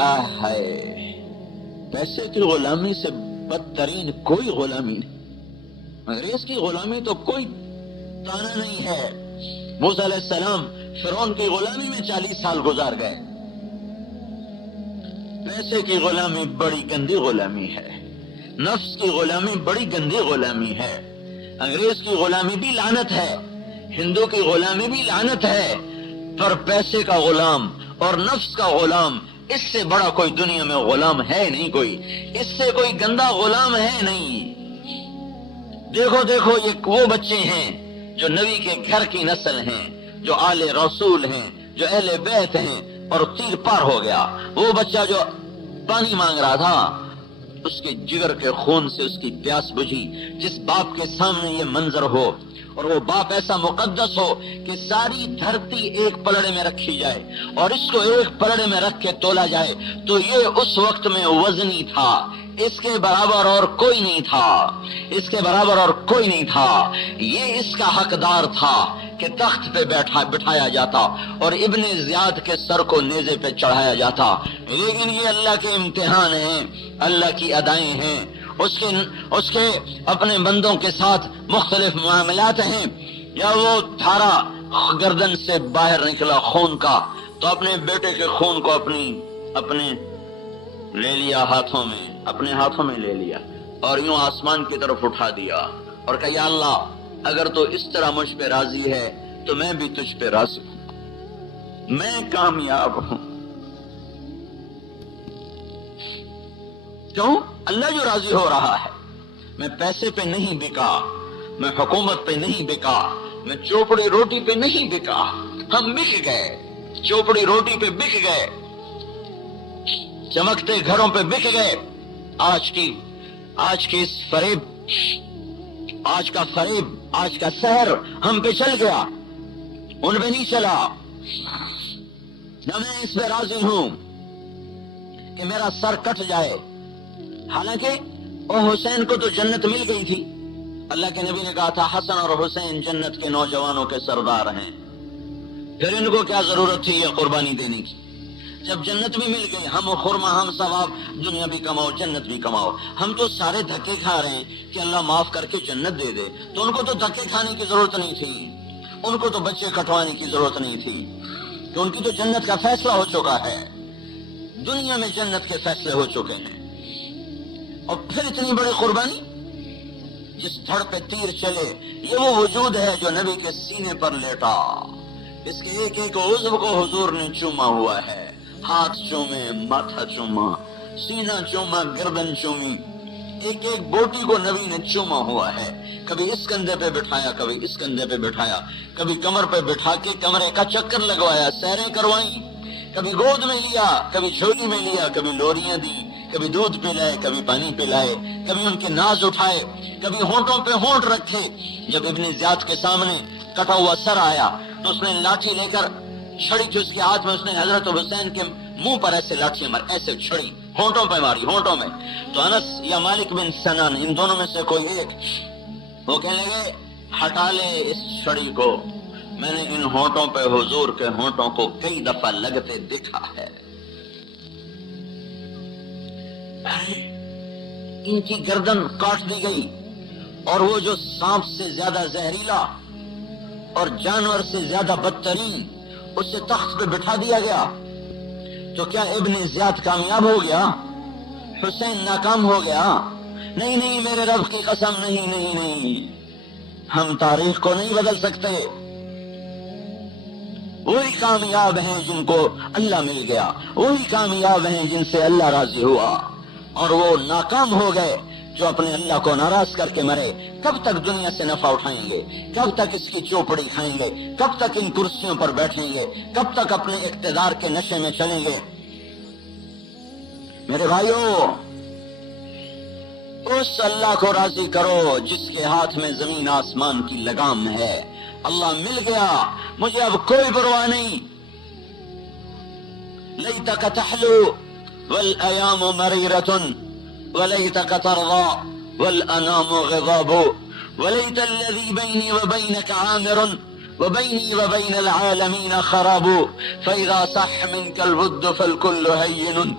آہائے، پیسے کی غلامی سے بدترین کوئی غلامی نہیں، انگریز کی غلامی تو کوئی تانا نہیں ہے۔ موسیٰ علیہ السلام فرعون کی غلامی میں 40 سال گزار گئے۔ پیسے کی غلامی بڑی گندی غلامی ہے، نفس کی غلامی بڑی گندی غلامی ہے، انگریز کی غلامی بھی لعنت ہے، ہندو کی غلامی بھی لعنت ہے، پر پیسے کا غلام اور نفس کا غلام، اس سے بڑا کوئی دنیا میں غلام ہے نہیں، کوئی اس سے کوئی گندا غلام ہے نہیں۔ دیکھو دیکھو، یہ وہ بچے ہیں جو نبی کے گھر کی نسل ہیں، جو آل رسول ہیں، جو اہل بیت ہیں، اور تیر پار ہو گیا۔ وہ بچہ جو پانی مانگ رہا تھا، اس کے جگر کے خون سے اس کی پیاس بجھی۔ جس باپ کے سامنے یہ منظر ہو، اور وہ باپ ایسا مقدس ہو کہ ساری دھرتی ایک پلڑے میں رکھی جائے اور اس کو ایک پلڑے میں رکھ کے تولا جائے، تو یہ اس وقت میں وزنی تھا، اس کے برابر اور کوئی نہیں تھا، اس کے برابر اور کوئی نہیں تھا۔ یہ اس کا حقدار تھا کہ تخت پہ بٹھایا جاتا اور ابن زیاد کے سر کو نیزے پہ چڑھایا جاتا۔ لیکن یہ اللہ کے امتحان ہیں، اللہ کی ادائیں ہیں، اس کے اپنے بندوں کے ساتھ مختلف معاملات ہیں۔ یا وہ دھارا گردن سے باہر نکلا خون کا، تو اپنے بیٹے کے خون کو اپنے لے لیا ہاتھوں میں، اپنے ہاتھوں میں لے لیا اور یوں آسمان کی طرف اٹھا دیا اور کہا یا اللہ، اگر تو اس طرح مجھ پہ راضی ہے تو میں بھی تجھ پہ راضی ہوں، میں کامیاب ہوں۔ کیوں؟ اللہ جو راضی ہو رہا ہے۔ میں پیسے پہ نہیں بکا، میں حکومت پہ نہیں بکا، میں چوپڑی روٹی پہ نہیں بکا۔ ہم بک گئے، چوپڑی روٹی پہ بک گئے، چمکتے گھروں پہ بک گئے۔ آج کی اس فریب، آج کا فریب، آج کا سحر ہم پہ چل گیا، ان پہ نہیں چلا۔ نہ میں اس پہ راضی ہوں کہ میرا سر کٹ جائے، حالانکہ وہ حسین کو تو جنت مل گئی تھی۔ اللہ کے نبی نے کہا تھا حسن اور حسین جنت کے نوجوانوں کے سردار ہیں، پھر ان کو کیا ضرورت تھی یہ قربانی دینے کی؟ جب جنت بھی مل گئی، ہم خرما، ہم ثواب، دنیا بھی کماؤ، جنت بھی کماؤ۔ ہم تو سارے دھکے کھا رہے ہیں کہ اللہ معاف کر کے جنت دے دے، تو ان کو تو دھکے کھانے کی ضرورت نہیں تھی، ان کو تو بچے کٹوانے کی ضرورت نہیں تھی، کہ ان کی تو جنت کا فیصلہ ہو چکا ہے، دنیا میں جنت کے فیصلے ہو چکے ہیں۔ اور پھر اتنی بڑی قربانی، جس دھڑ پہ تیر چلے، یہ وہ وجود ہے جو نبی کے سینے پر لیٹا، اس کے ایک ایک عضو کو حضور نے چوما ہوا ہے، ہاتھ چومے، ماتھا چوما، سینہ چوما، گردن چومی، ایک ایک بوٹی کو نبی نے چوما ہوا ہے۔ کبھی اس کندھے پہ بٹھایا، کبھی اس کندھے پہ بٹھایا، کبھی کمر پہ بٹھا کے کمرے کا چکر لگوایا، سیریں کروائیں، کبھی گود میں لیا، کبھی جھولی میں لیا، کبھی لوریاں دی، کبھی دودھ پلائے، کبھی پانی پلائے، کبھی ان کے ناز اٹھائے، کبھی ہونٹوں پہ ہونٹ رکھے۔ جب ابن زیاد کے سامنے کٹا ہوا سر آیا تو اس نے لاٹھی لے کر چھڑی تھی اس کے ہاتھ میں، اس نے حضرت حسین کے منہ پر ایسے لاٹھی مار، ایسے چھڑی، ہونٹوں پہ ماری، ہونٹوں میں۔ تو انس یا مالک بن سنان، ان دونوں میں سے کوئی ایک، وہ کہنے لگے ہٹا لے اس چھڑی کو، میں نے ان ہونٹوں پہ حضور کے ہونٹوں کو کئی دفعہ لگتے دیکھا ہے۔ ان کی گردن کاٹ دی گئی، اور وہ جو سانپ سے زیادہ زہریلا اور جانور سے زیادہ بدترین، اسے تخت پہ بٹھا دیا گیا۔ تو کیا ابن زیاد کامیاب ہو گیا؟ حسین ناکام ہو گیا؟ نہیں نہیں، میرے رب کی قسم، نہیں نہیں نہیں، ہم تاریخ کو نہیں بدل سکتے۔ وہی کامیاب ہیں جن کو اللہ مل گیا، وہی کامیاب ہیں جن سے اللہ راضی ہوا، اور وہ ناکام ہو گئے جو اپنے اللہ کو ناراض کر کے مرے۔ کب تک دنیا سے نفع اٹھائیں گے؟ کب تک اس کی چوپڑی کھائیں گے؟ کب تک ان کرسیوں پر بیٹھیں گے؟ کب تک اپنے اقتدار کے نشے میں چلیں گے؟ میرے بھائیوں، اس اللہ کو راضی کرو جس کے ہاتھ میں زمین آسمان کی لگام ہے۔ اللہ مل گیا، مجھے اب کوئی پرواہ نہیں۔ لیتک تحلو والایام مریرۃ ولیتک ترضى والانام غضاب ولیت الذی بینی وبینک عامر وبینی وبین العالمین خراب فاذا صح منک الود فالکل هین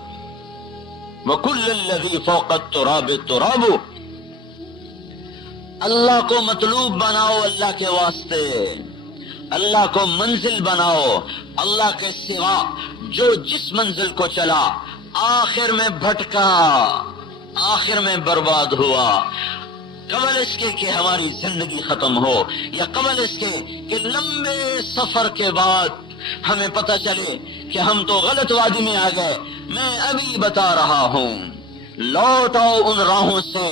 وَكُلَّ الَّذِي فَوْقَ التُّرَابِ التُّرَابُ. اللہ کو مطلوب بناؤ اللہ کے واسطے، اللہ کو منزل بناؤ، اللہ کے سوا جو جس منزل کو چلا آخر میں بھٹکا، آخر میں برباد ہوا۔ قبل اس کے کہ ہماری زندگی ختم ہو، یا قبل اس کے کہ لمبے سفر کے بعد ہمیں پتہ چلے کہ ہم تو غلط وادی میں آ گئے، میں ابھی بتا رہا ہوں، لوٹ آؤ ان راہوں سے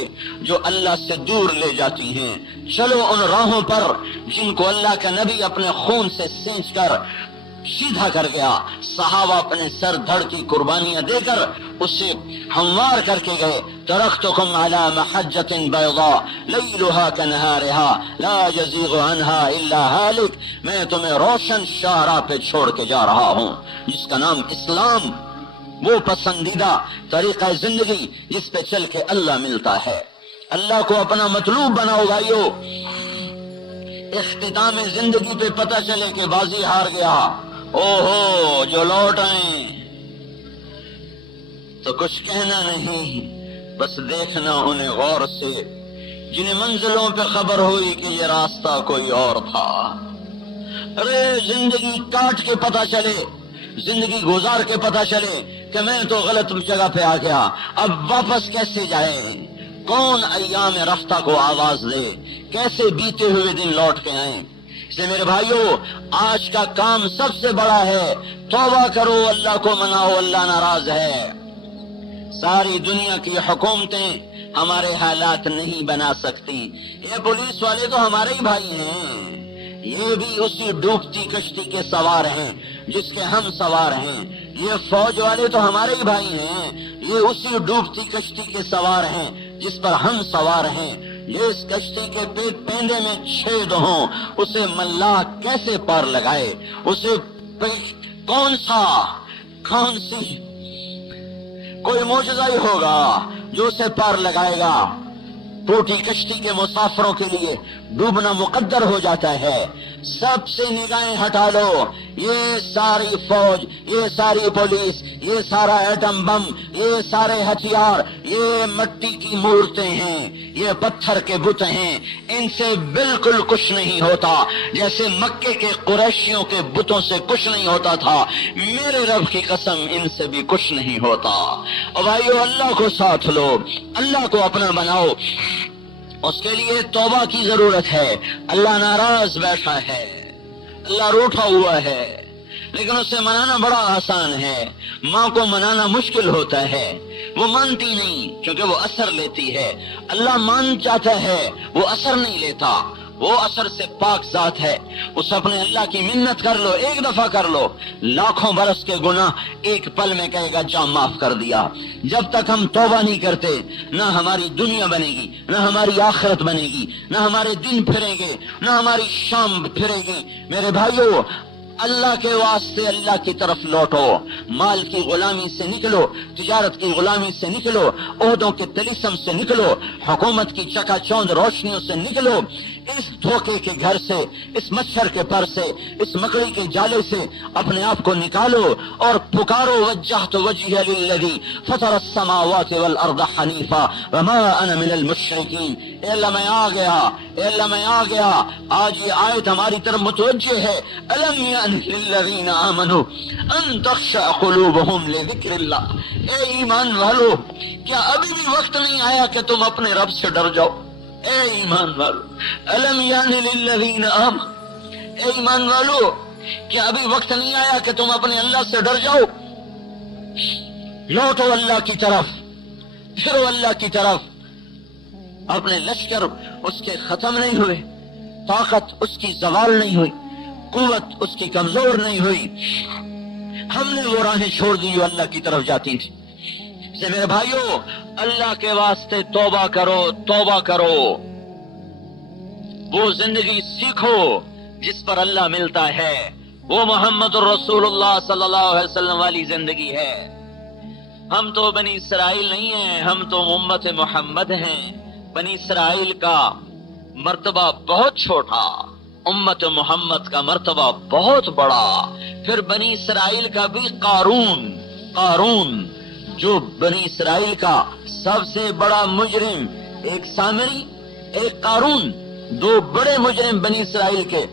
جو اللہ سے دور لے جاتی ہیں، چلو ان راہوں پر جن کو اللہ کا نبی اپنے خون سے سینچ کر سیدھا کر گیا، صحابہ اپنے سر دھڑ کی قربانیاں دے کر اسے ہموار کر کے گئے۔ ترکتکم علی محجۃ بیضاء لیلها کنہارها لا یزیغ عنها الا ہالک، میں تمہیں روشن شاہراہ پہ چھوڑ کے جا رہا ہوں جس کا نام اسلام، وہ پسندیدہ طریقہ زندگی جس پہ چل کے اللہ ملتا ہے۔ اللہ کو اپنا مطلوب بناؤ بھائیو، اختتام زندگی پہ پتہ چلے کہ بازی ہار گیا، اوہو جو لوٹ آئیں تو کچھ کہنا نہیں، بس دیکھنا انہیں غور سے، جنہیں منزلوں پہ خبر ہوئی کہ یہ راستہ کوئی اور تھا۔ ارے زندگی کاٹ کے پتہ چلے، زندگی گزار کے پتہ چلے کہ میں تو غلط جگہ پہ آ گیا، اب واپس کیسے جائے؟ کون ایام رفتہ کو آواز دے؟ کیسے بیتے ہوئے دن لوٹ کے آئیں؟ اس لیے میرے بھائیو، آج کا کام سب سے بڑا ہے، توبہ کرو، اللہ کو مناؤ، اللہ ناراض ہے۔ ساری دنیا کی حکومتیں ہمارے حالات نہیں بنا سکتی، یہ پولیس والے تو ہمارے ہی بھائی ہیں، یہ بھی اسی ڈوبتی کشتی کے سوار ہیں جس کے ہم سوار ہیں، یہ فوج والے تو ہمارے ہی بھائی ہیں، یہ اسی ڈوبتی کشتی کے سوار ہیں جس پر ہم سوار ہیں۔ یہ اس کشتی کے پیندے میں چھید ہوں، اسے ملاح کیسے پار لگائے؟ اسے کون سی کوئی معجزہ ہی ہوگا جو اسے پار لگائے گا؟ ٹوٹی کشتی کے مسافروں کے لیے ڈوبنا مقدر ہو جاتا ہے۔ سب سے نگاہیں ہٹا لو، یہ ساری فوج، یہ ساری پولیس، یہ سارا ایٹم بم، یہ سارے ہتھیار، یہ مٹی کی مورتیں ہیں، یہ پتھر کے بت ہیں، ان سے بالکل کچھ نہیں ہوتا، جیسے مکے کے قریشیوں کے بتوں سے کچھ نہیں ہوتا تھا، میرے رب کی قسم ان سے بھی کچھ نہیں ہوتا۔ اور بھائیو، اللہ کو ساتھ لو، اللہ کو اپنا بناؤ، اس کے لیے توبہ کی ضرورت ہے۔ اللہ ناراض بیٹھا ہے، اللہ روٹھا ہوا ہے، لیکن اسے منانا بڑا آسان ہے۔ ماں کو منانا مشکل ہوتا ہے، وہ مانتی نہیں کیونکہ وہ اثر لیتی ہے۔ اللہ مان جاتا ہے، وہ اثر نہیں لیتا، وہ اثر سے پاک ذات ہے۔ اس اپنے اللہ کی منت کر لو، ایک دفعہ کر لو، لاکھوں برس کے گناہ ایک پل میں کہے گا جا معاف کر دیا۔ جب تک ہم توبہ نہیں کرتے، نہ ہماری دنیا بنے گی، نہ ہماری آخرت بنے گی، نہ ہمارے دن پھریں گے، نہ ہماری شام پھرے گی۔ میرے بھائیو، اللہ کے واسطے اللہ کی طرف لوٹو، مال کی غلامی سے نکلو، تجارت کی غلامی سے نکلو، عہدوں کے طلسم سے نکلو، حکومت کی چکا چوند روشنیوں سے نکلو، اس دھوکے کے گھر سے، اس مچھر کے پر سے، اس مکڑی کے جالے سے اپنے آپ کو نکالو اور پکارو وجہت وجہی للذی فطر السماوات والارض حنیفا وما انا من المشرکین۔ اے اللہ میں آ گیا، اے اللہ میں آ گیا۔ آج یہ آیت ہماری طرف متوجہ ہے، الم یأن للذین آمنوا ان تخشع قلوبہم لذکر اللہ۔ اے ایمان والو، کیا ابھی بھی وقت نہیں آیا کہ تم اپنے رب سے ڈر جاؤ؟ اے ایمان والو، الم یأن للذین آمنوا، اے ایمان والو، کیا ابھی وقت نہیں آیا کہ تم اپنے اللہ سے ڈر جاؤ؟ لوٹو اللہ کی طرف، پھرو اللہ کی طرف۔ اپنے لشکر اس کے ختم نہیں ہوئے، طاقت اس کی زوال نہیں ہوئی، قوت اس کی کمزور نہیں ہوئی، ہم نے وہ راہیں چھوڑ دی جو اللہ کی طرف جاتی تھی۔ سے میرے بھائیو، اللہ کے واسطے توبہ کرو، توبہ کرو، وہ زندگی سیکھو جس پر اللہ ملتا ہے، وہ محمد الرسول اللہ صلی اللہ علیہ وسلم والی زندگی ہے۔ ہم تو بنی اسرائیل نہیں ہیں، ہم تو امت محمد ہیں۔ بنی اسرائیل کا مرتبہ بہت چھوٹا، امت محمد کا مرتبہ بہت بڑا۔ پھر بنی اسرائیل کا بھی قارون جو بنی اسرائیل کا سب سے بڑا مجرم، ایک سامری ایک قارون، دو بڑے مجرم بنی اسرائیل کے،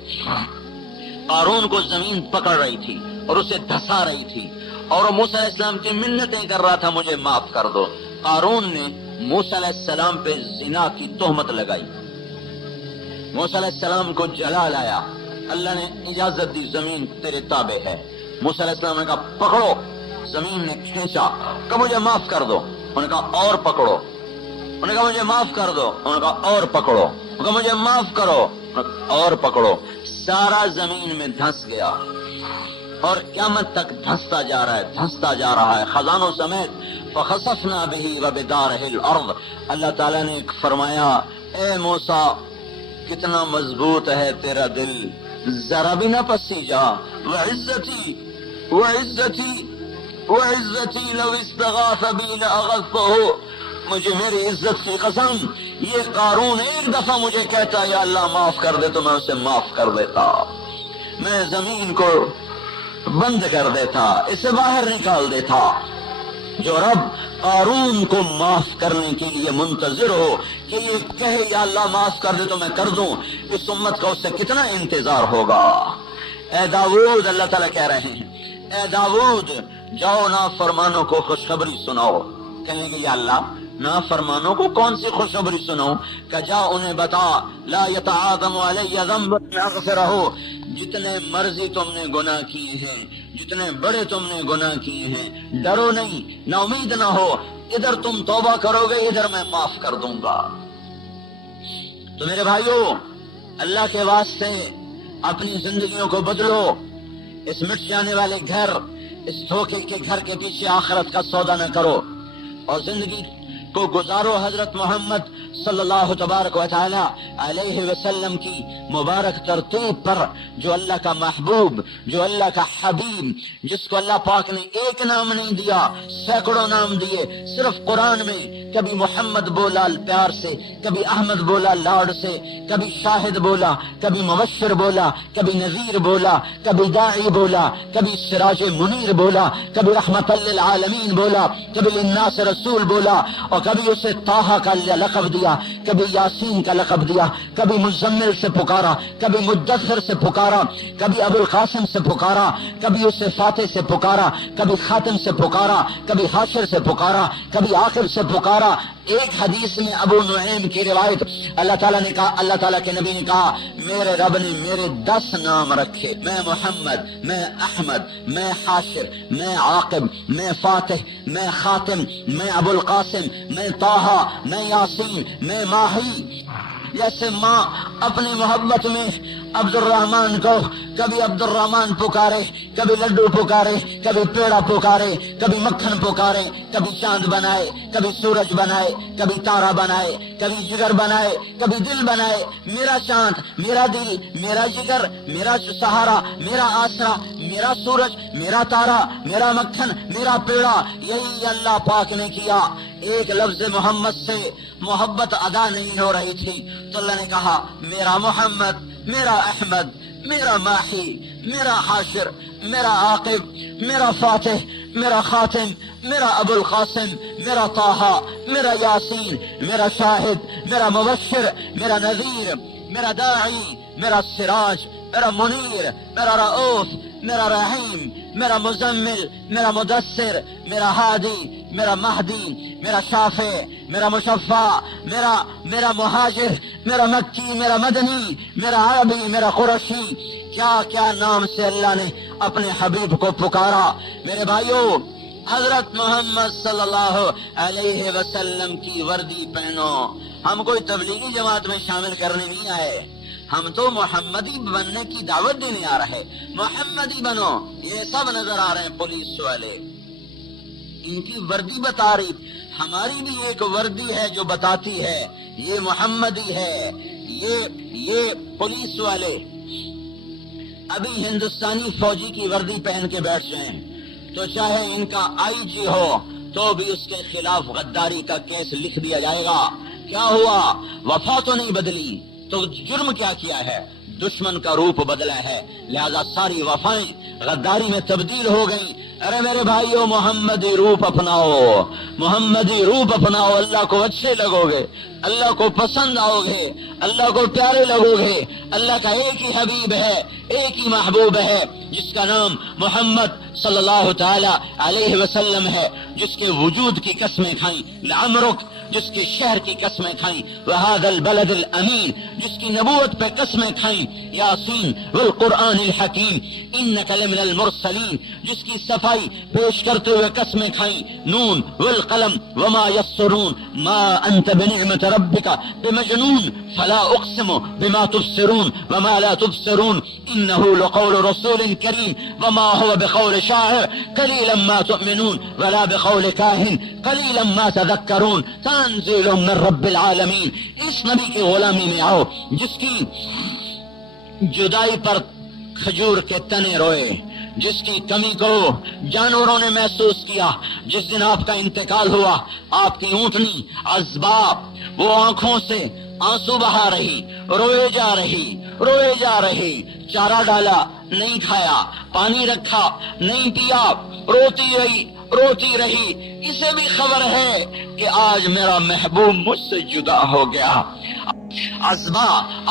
قارون کو زمین پکڑ رہی تھی اور اسے دھسا رہی تھی، اور موسیٰ علیہ السلام کی منتیں کر رہا تھا مجھے معاف کر دو۔ قارون نے موسیٰ علیہ السلام پہ زنا کی تہمت لگائی، موسیٰ علیہ السلام کو جلا لایا، اللہ نے اجازت دی زمین تیرے تابع ہے۔ موسیٰ علیہ السلام نے کہا پکڑو، زمین نے کھینچا، کہا مجھے معاف کر دو، انہوں نے کہا اور پکڑو، انہوں نے کہا مجھے معاف کر دو، انہوں نے کہا اور پکڑو، انہوں نے کہا مجھے معاف کرو اور پکڑو، سارا زمین میں دھنس گیا اور قیامت تک دھنستا جا رہا ہے، دھنستا جا رہا ہے خزانوں سمیت۔ فخسفنا به وبدارہ الارض، اللہ تعالیٰ نے فرمایا اے موسیٰ کتنا مضبوط ہے تیرا دل، ذرا بھی نہ پسی جا، وعزتی وعزتی وعزتی لو استغاث بی لاغثته، مجھے میری عزت کی قسم یہ قارون ایک دفعہ مجھے کہتا یا اللہ معاف کر دے تو میں اسے معاف کر دیتا، میں زمین کو بند کر دیتا، اسے باہر نکال دیتا۔ جو رب قارون کو معاف کرنے کے لیے منتظر ہو کہ یہ کہے یا اللہ معاف کر دے تو میں کر دوں، اس امت کا اس سے کتنا انتظار ہوگا۔ اے داؤد، اللہ تعالیٰ کہہ رہے ہیں اے داؤد جاؤ نافرمانوں کو خوشخبری سناؤ۔ کہیں گے یا اللہ نافرمانوں کو کون سی خوشخبری سناؤں؟ کہ جا انہیں بتا لا یتعاظم علی ذنب اغفرہ، جتنے مرضی تم نے گناہ کیے ہیں، جتنے بڑے تم نے گناہ کیے ہیں، ڈرو نہیں، نا امید نہ ہو، ادھر تم توبہ کرو گے ادھر میں معاف کر دوں گا۔ تو میرے بھائیو اللہ کے واسطے اپنی زندگیوں کو بدلو، اس مٹ جانے والے گھر، اس دھوکے کے گھر کے پیچھے آخرت کا سودا نہ کرو، اور زندگی کو گزارو حضرت محمد صلی اللہ تبارک و تعالی علیہ وسلم کی مبارک ترتیب پر، جو اللہ کا محبوب، جو اللہ کا حبیب، جس کو اللہ پاک نے ایک نام نہیں دیا سینکڑوں نام دیے، صرف قرآن میں کبھی محمد بولا پیار سے، کبھی احمد بولا لاڈ سے، کبھی شاہد بولا، کبھی مبشر بولا، کبھی نذیر بولا، کبھی داعی بولا، کبھی سراج منیر بولا، کبھی رحمت للعالمین بولا، کبھی للناس رسول بولا، اور کبھی اسے طٰہٰ کا لقب دیا، کبھی یاسین کا لقب دیا، کبھی مزمل سے پکارا، کبھی مدثر سے پکارا، کبھی ابو القاسم سے پکارا، کبھی اسے فاتح سے پکارا، کبھی خاتم سے پکارا، کبھی حاشر سے پکارا، کبھی عاقب سے پکارا۔ ایک حدیث میں ابو نعیم کی روایت، اللہ تعالیٰ نے کہا، اللہ تعالیٰ کے نبی نے کہا میرے رب نے میرے 10 نام رکھے، میں محمد، میں احمد، میں حاشر، میں عاقب، میں فاتح، میں خاتم، میں ابو القاسم، میں طٰہٰ، میں یاسین، میں ماہی۔ جیسے ماں اپنی محبت میں عبد الرحمن کو کبھی عبد الرحمن پکارے، کبھی لڈو پکارے، کبھی پیڑا پکارے، کبھی مکھن پکارے، کبھی چاند بنائے، کبھی سورج بنائے، کبھی تارا بنائے، کبھی جگر بنائے، کبھی دل بنائے، میرا چاند، میرا دل، میرا جگر، میرا سہارا، میرا آسرا، میرا سورج، میرا تارا، میرا مکھن، میرا پیڑا، یہی اللہ پاک نے کیا۔ ایک لفظ محمد سے محبت ادا نہیں ہو رہی تھی تو اللہ نے کہا میرا محمد، میرا احمد، میرا ماہی، میرا حاشر، میرا عاقب، میرا فاتح، میرا خاتم، میرا ابو القاسم، میرا طٰہٰ، میرا یاسین، میرا شاہد، میرا مبشر، میرا نذیر، میرا داعی، میرا سراج، میرا منیر، میرا رؤوف، میرا رحیم، میرا مزمل، میرا مدثر، میرا ہادی، میرا مہدی، میرا شافع، میرا مشفع، میرا مہاجر، میرا مکی، میرا مدنی، میرا عربی، میرا قرشی، کیا کیا نام سے اللہ نے اپنے حبیب کو پکارا۔ میرے بھائیو حضرت محمد صلی اللہ علیہ وسلم کی وردی پہنو، ہم کوئی تبلیغی جماعت میں شامل کرنے نہیں آئے، ہم تو محمدی بننے کی دعوت دینے آ رہے، محمدی بنو۔ یہ سب نظر آ رہے ہیں پولیس والے، ان کی وردی بتا رہی، ہماری بھی ایک وردی ہے جو بتاتی ہے یہ محمدی ہے۔ یہ پولیس والے ابھی ہندوستانی فوجی کی وردی پہن کے بیٹھ جائیں تو چاہے ان کا آئی جی ہو تو بھی اس کے خلاف غداری کا کیس لکھ دیا جائے گا۔ کیا ہوا؟ وفا تو نہیں بدلی تو جرم کیا کیا ہے؟ دشمن کا روپ بدلا ہے، لہذا ساری وفائیں غداری میں تبدیل ہو گئیں۔ ارے میرے بھائیو، محمدی روپ اپناؤ، محمدی روپ اپناؤ، اللہ کو اچھے لگو گے، اللہ کو پسند آؤ گے، اللہ کو پیارے لگو گے۔ اللہ کا ایک ہی حبیب ہے، ایک ہی محبوب ہے، جس کا نام محمد صلی اللہ تعالی علیہ وسلم ہے، جس کے وجود کی قسمیں کھائیں لعمرک، جس کے شہر کی قسمیں کھائیں وہذا البلد الامین، جس کی نبوت پہ قسمیں کھائیں یاسین والقرآن الحکیم انک لمن المرسلین، جس کی صفائی پیش کرتے ہوئے قسمیں کھائیں نون والقلم وما یسرون ما انت بنعمت ربک بمجنون فلا اقسم بما تبصرون وما لا تبصرون انه لقول رسول کریم وما هو بقول شاعر قلیلا ما تؤمنون ولا بقول کاہن قلیلا ما تذکرون تنزیل من رب العالمین۔ اس نبی کی غلامی میں آؤ جس کی جدائی پر کھجور کے تنے روئے، جس کی کمی کو جانوروں نے محسوس کیا، جس دن آپ کا انتقال ہوا آپ کی اونٹنی اسباب وہ آنکھوں سے آنسو بہا رہی، روئے جا رہی، چارہ ڈالا نہیں کھایا، پانی رکھا نہیں پیا، روتی رہی۔ اسے بھی خبر ہے کہ آج میرا محبوب مجھ سے جدا ہو گیا۔ عزبا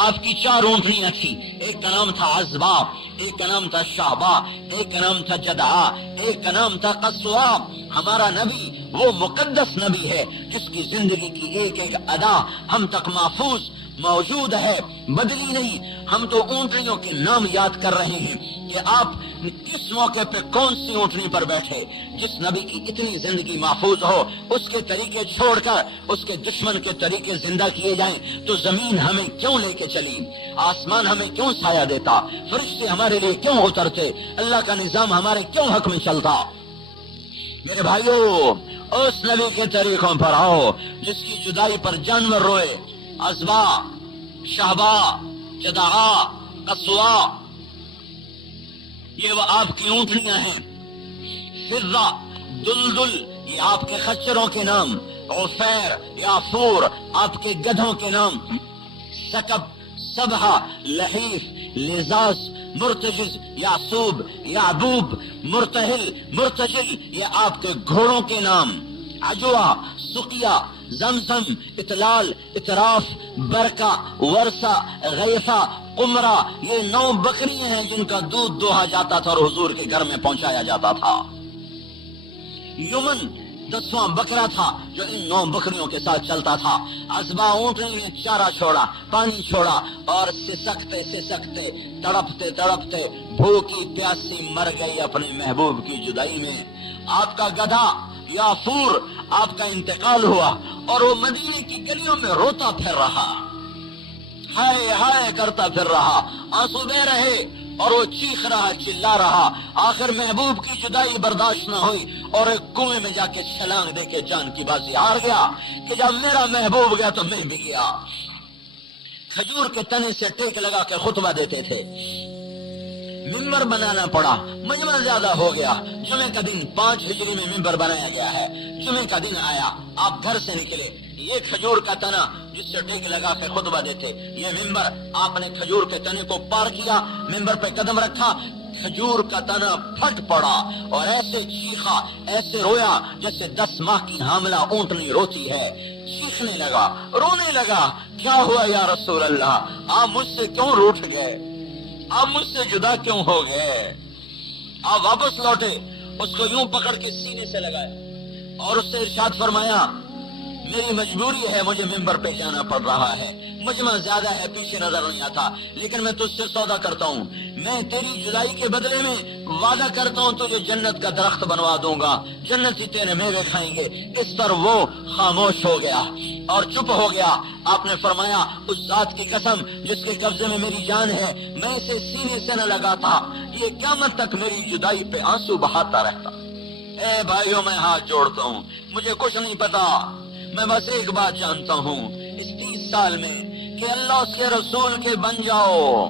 آپ کی 4 اونٹنیاں تھی، ایک کا نام تھا عزبا، ایک کا نام تھا شعبا، ایک کا نام تھا جدعا، ایک کا نام تھا قصوا۔ ہمارا نبی وہ مقدس نبی ہے جس کی زندگی کی ایک ایک ادا ہم تک محفوظ موجود ہے، بدلی نہیں۔ ہم تو اونٹنیوں کے نام یاد کر رہے ہیں کہ آپ کس موقع پہ کون سی اونٹنی پر بیٹھے۔ جس نبی کی اتنی زندگی محفوظ ہو، اس کے طریقے چھوڑ کر اس کے دشمن کے طریقے زندہ کیے جائیں تو زمین ہمیں کیوں لے کے چلی، آسمان ہمیں کیوں سایہ دیتا، فرشتے ہمارے لیے کیوں اترتے، اللہ کا نظام ہمارے کیوں حق میں چلتا۔ میرے بھائیو، اس نبی کے طریقوں پر آؤ جس کی جدائی پر جانور روئے، عزبا، شہبا، جدعا، قصوا، یہ وہ آپ کی اونٹنیاں ہیں۔ فضہ، دلدل، یہ آپ کے خچروں کے نام، عفیر، یافور آپ کے گدھوں کے نام، سکب، سبحہ، لحیف، لزاز، مرتجز، یعصوب، یعبوب، مرتحل، مرتجل یہ آپ کے گھوڑوں کے نام، عجوہ، سقیہ، زمزم، اطلال، اطراف، برکہ، ورثہ، غیفہ، قمرہ، یہ 9 بکریاں ہیں جن کا دودھ دوہا جاتا تھا اور حضور کے گھر میں پہنچایا جاتا تھا۔ یمن 10واں بکرا تھا جو ان 9 بکریوں کے ساتھ چلتا تھا۔ عزبا اونٹنی نے چارہ چھوڑا، پانی چھوڑا اور سسکتے تڑپتے بھوکی پیاسی مر گئی اپنے محبوب کی جدائی میں۔ آپ کا گدھا یافور آپ کا انتقال ہوا اور وہ مدینے کی گلیوں میں روتا پھر رہا، ہائے ہائے کرتا پھر رہا، آنسو بہ رہے اور وہ چیخ رہا، چلا رہا۔ آخر محبوب کی جدائی برداشت نہ ہوئی اور ایک کنویں میں جا کے چھلانگ دے کے جان کی بازی ہار گیا کہ جب میرا محبوب گیا تو میں بھی گیا۔ کھجور کے تنے سے ٹیک لگا کے خطبہ دیتے تھے، ممبر بنانا پڑا، مجمع زیادہ ہو گیا۔ جمعے کا دن 5 ہجری میں ممبر بنایا گیا ہے۔ جمعے کا دن آیا، آپ گھر سے نکلے، یہ کھجور کا تنا جس سے ٹیک لگا کے خطبہ دیتے، یہ ممبر، آپ نے کھجور کے تنے کو پار کیا، ممبر پہ قدم رکھا، کھجور کا تنا پھٹ پڑا اور ایسے چیخا، ایسے رویا جیسے 10 ماہ کی حاملہ اونٹنی روتی ہے۔ چیخنے لگا، رونے لگا، کیا ہوا یا رسول اللہ، آپ مجھ سے کیوں روٹھ گئے، آپ مجھ سے جدا کیوں ہو گئے؟ آپ واپس لوٹے، اس کو یوں پکڑ کے سینے سے لگائے اور اس سے ارشاد فرمایا، میری مجبوری ہے، مجھے ممبر پہ جانا پڑ رہا ہے، مجمع زیادہ ہے، پیچھے نظر نہیں آتا، لیکن میں تجھ سے سودا کرتا ہوں، میں تیری جدائی کے بدلے میں وعدہ کرتا ہوں تجھے جنت کا درخت بنوا دوں گا، جنتی تیرے میوے کھائیں گے۔ اس پر وہ خاموش ہو گیا اور چپ ہو گیا۔ آپ نے فرمایا، اس ذات کی قسم جس کے قبضے میں میری جان ہے، میں اسے سینے سے نہ لگاتا، یہ قیامت تک میری جدائی پہ آنسو بہاتا رہتا۔ اے بھائیوں، میں ہاتھ جوڑتا ہوں، مجھے کچھ نہیں پتا، میں بس ایک بات جانتا ہوں اس 30 سال میں کہ اللہ اس کے رسول کے بن جاؤ،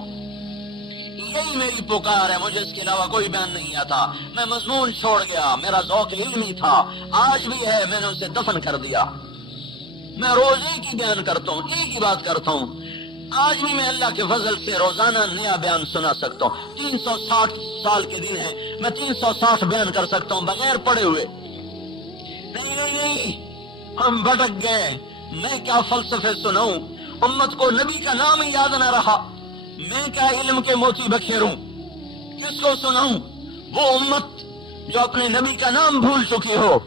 یہی میری پکار ہے، مجھے اس کے علاوہ کوئی بیان نہیں آتا۔ میں مضمون چھوڑ گیا، میرا ذوق علمی تھا، آج بھی ہے، میں نے اسے دفن کر دیا۔ میں روز ایک ہی بیان کرتا ہوں، ایک ہی بات کرتا ہوں، آج بھی میں اللہ کے فضل سے روزانہ نیا بیان سنا سکتا ہوں. 360 سال کے دن ہیں، میں 360 بیان کر سکتا ہوں بغیر پڑے ہوئے. نہیں نہیں نہیں، ہم بھٹک گئے. میں کیا فلسفے سناؤں، امت کو نبی کا نام ہی یاد نہ رہا. میں کیا علم کے موتی بکھیروں، کس کو سناؤں؟ وہ امت جو اپنے نبی کا نام بھول چکی ہو،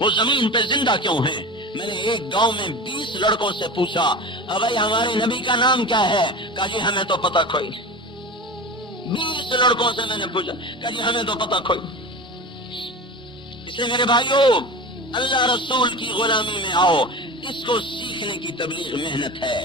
وہ زمین پہ زندہ کیوں ہے؟ میں نے ایک گاؤں میں 20 لڑکوں سے پوچھا، بھائی ہمارے نبی کا نام کیا ہے؟ کہا جی ہمیں تو پتہ کوئی. 20 لڑکوں سے میں نے پوچھا، کہا جی ہمیں تو پتہ کوئی. اس لیے میرے بھائیو، اللہ رسول کی غلامی میں آؤ. اس کو سیکھنے کی تبلیغ محنت ہے.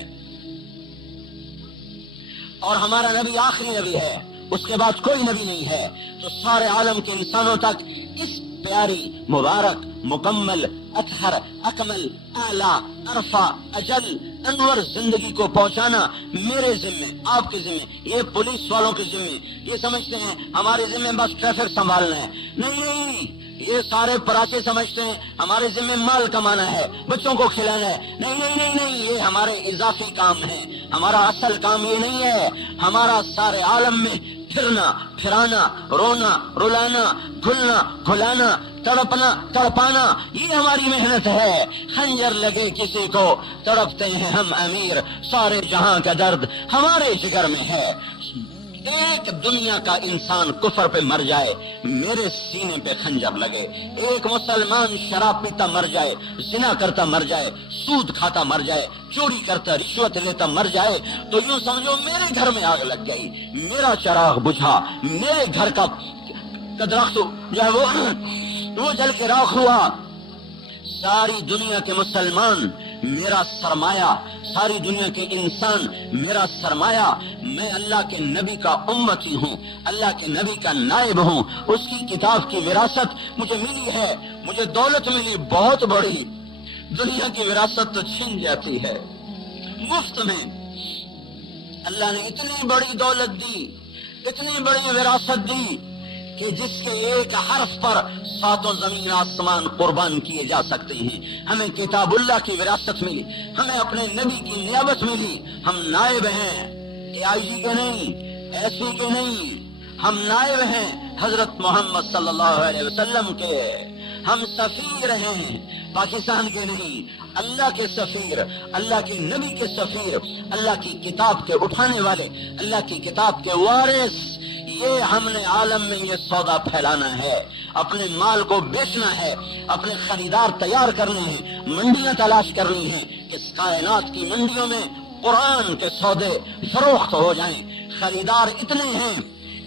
اور ہمارا نبی آخری نبی ہے، اس کے بعد کوئی نبی نہیں ہے. تو سارے عالم کے انسانوں تک اس پیاری، مبارک، مکمل، اطہر، اکمل، اعلیٰ، عرفہ، اجل، انور زندگی کو پہنچانا میرے ذمے، آپ کے ذمے. یہ پولیس والوں کے ذمے، یہ سمجھتے ہیں ہمارے ذمے بس ٹریفک سنبھالنا ہے. نہیں نہیں، یہ سارے پراچے سمجھتے ہیں ہمارے ذمے مال کمانا ہے، بچوں کو کھلانا ہے. نہیں نہیں نہیں نہیں، یہ ہمارے اضافی کام ہے، ہمارا اصل کام یہ نہیں ہے. ہمارا سارے عالم میں پھرنا، پھرانا، رونا، رلانا، گھلنا، گھلانا، تڑپنا، تڑپانا، یہ ہماری محنت ہے. خنجر لگے کسی کو تڑپتے ہیں ہم امیر، سارے جہاں کا درد ہمارے جگر میں ہے. ایک دنیا کا انسان کفر پہ مر جائے، میرے سینے پہ خنجر لگے. ایک مسلمان شراب پیتا مر جائے، زنا کرتا مر جائے، سود کھاتا مر جائے، چوری کرتا، رشوت لیتا مر جائے، تو یوں سمجھو میرے گھر میں آگ لگ گئی، میرا چراغ بجھا، میرے گھر کا درخت جو ہے وہ جل کے راکھ ہوا. ساری دنیا کے مسلمان میرا سرمایہ، ساری دنیا کے انسان میرا سرمایہ. میں اللہ کے نبی کا امتی ہوں، اللہ کے نبی کا نائب ہوں. اس کی کتاب کی وراثت مجھے ملی ہے، مجھے دولت ملی بہت بڑی. دنیا کی وراثت تو چھن جاتی ہے مفت میں. اللہ نے اتنی بڑی دولت دی، اتنی بڑی وراثت دی کہ جس کے ایک حرف پر 7 زمین آسمان قربان کیے جا سکتے ہیں. ہمیں کتاب اللہ کی وراثت ملی، ہمیں اپنے نبی کی نیابت ملی. ہم نائب ہیں، AIG کے نہیں، SP کے نہیں، ہم نائب ہیں حضرت محمد صلی اللہ علیہ وسلم کے. ہم سفیر ہیں، پاکستان کے نہیں، اللہ کے سفیر، اللہ کے نبی کے سفیر، اللہ کی کتاب کے اٹھانے والے، اللہ کی کتاب کے وارث. یہ ہم نے عالم میں یہ سودا پھیلانا ہے، اپنے مال کو بیچنا ہے، اپنے خریدار تیار کرنے ہیں، منڈیاں تلاش کرنی ہیں. اس کائنات کی منڈیوں میں قرآن کے سودے فروخت ہو جائیں. خریدار اتنے ہیں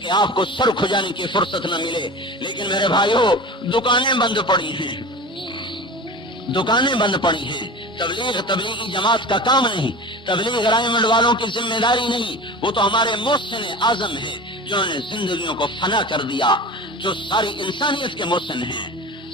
کہ آپ کو سر کھجانے کی فرصت نہ ملے. لیکن میرے بھائیو، دکانیں بند پڑی ہیں، دکانیں بند پڑی ہیں. تبلیغی جماعت کا کام نہیں، تبلیغ رائمنڈ والوں کی ذمہ داری نہیں. وہ تو ہمارے محسن اعظم ہیں جنہوں نے زندگیوں کو فنا کر دیا، جو ساری انسانیت کے محسن ہیں.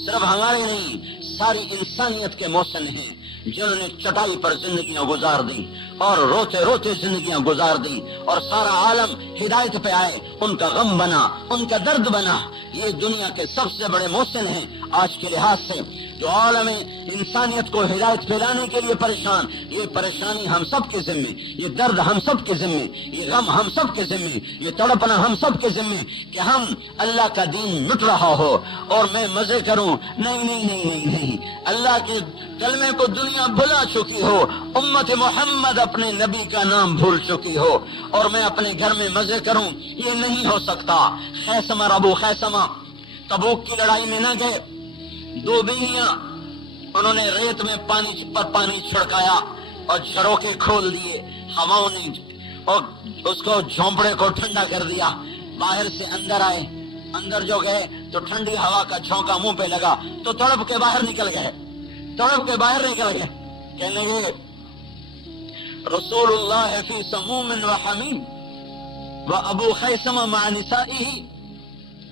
صرف ہمارے نہیں، ساری انسانیت کے محسن ہیں جنہوں نے چٹائی پر زندگیاں گزار دی اور روتے روتے زندگیاں گزار دی، اور سارا عالم ہدایت پہ آئے، ان کا غم بنا، ان کا درد بنا. یہ دنیا کے سب سے بڑے محسن ہیں آج کے لحاظ سے، جو عالم انسانیت کو ہدایت پھیلانے کے لیے پریشان. یہ پریشانی ہم سب کے ذمے، یہ درد ہم سب کے ذمے، یہ غم ہم سب کے ذمے، یہ تڑپنا ہم سب کے ذمے کہ ہم اللہ کا دین مٹ رہا ہو اور میں مزے کروں. نہیں نہیں نہیں نہیں نہیں، اللہ کے کلمے کو دنیا بھلا چکی ہو، امت محمد اپنے نبی کا نام بھول چکی ہو، اور میں اپنے گھر میں مزے کروں. یہ نہیں ہو سکتا. خیثمہ، ابو خیثمہ تبوک کی لڑائی میں نہ گئے. 2 بیویاں، انہوں نے ریت میں پانی چھڑکایا اور جھروکے کھول دیے. ہواؤں نے اور اس کو جھونپڑے کو ٹھنڈا کر دیا. باہر سے اندر آئے، اندر جو گئے تو ٹھنڈی ہوا کا جھونکا منہ پہ لگا تو تڑپ کے باہر نکل گئے، تڑپ کے باہر نکل گئے. کہنے لگے رسول اللہ فی سموم و حمیم و ابو خیثمہ مع نسائہ.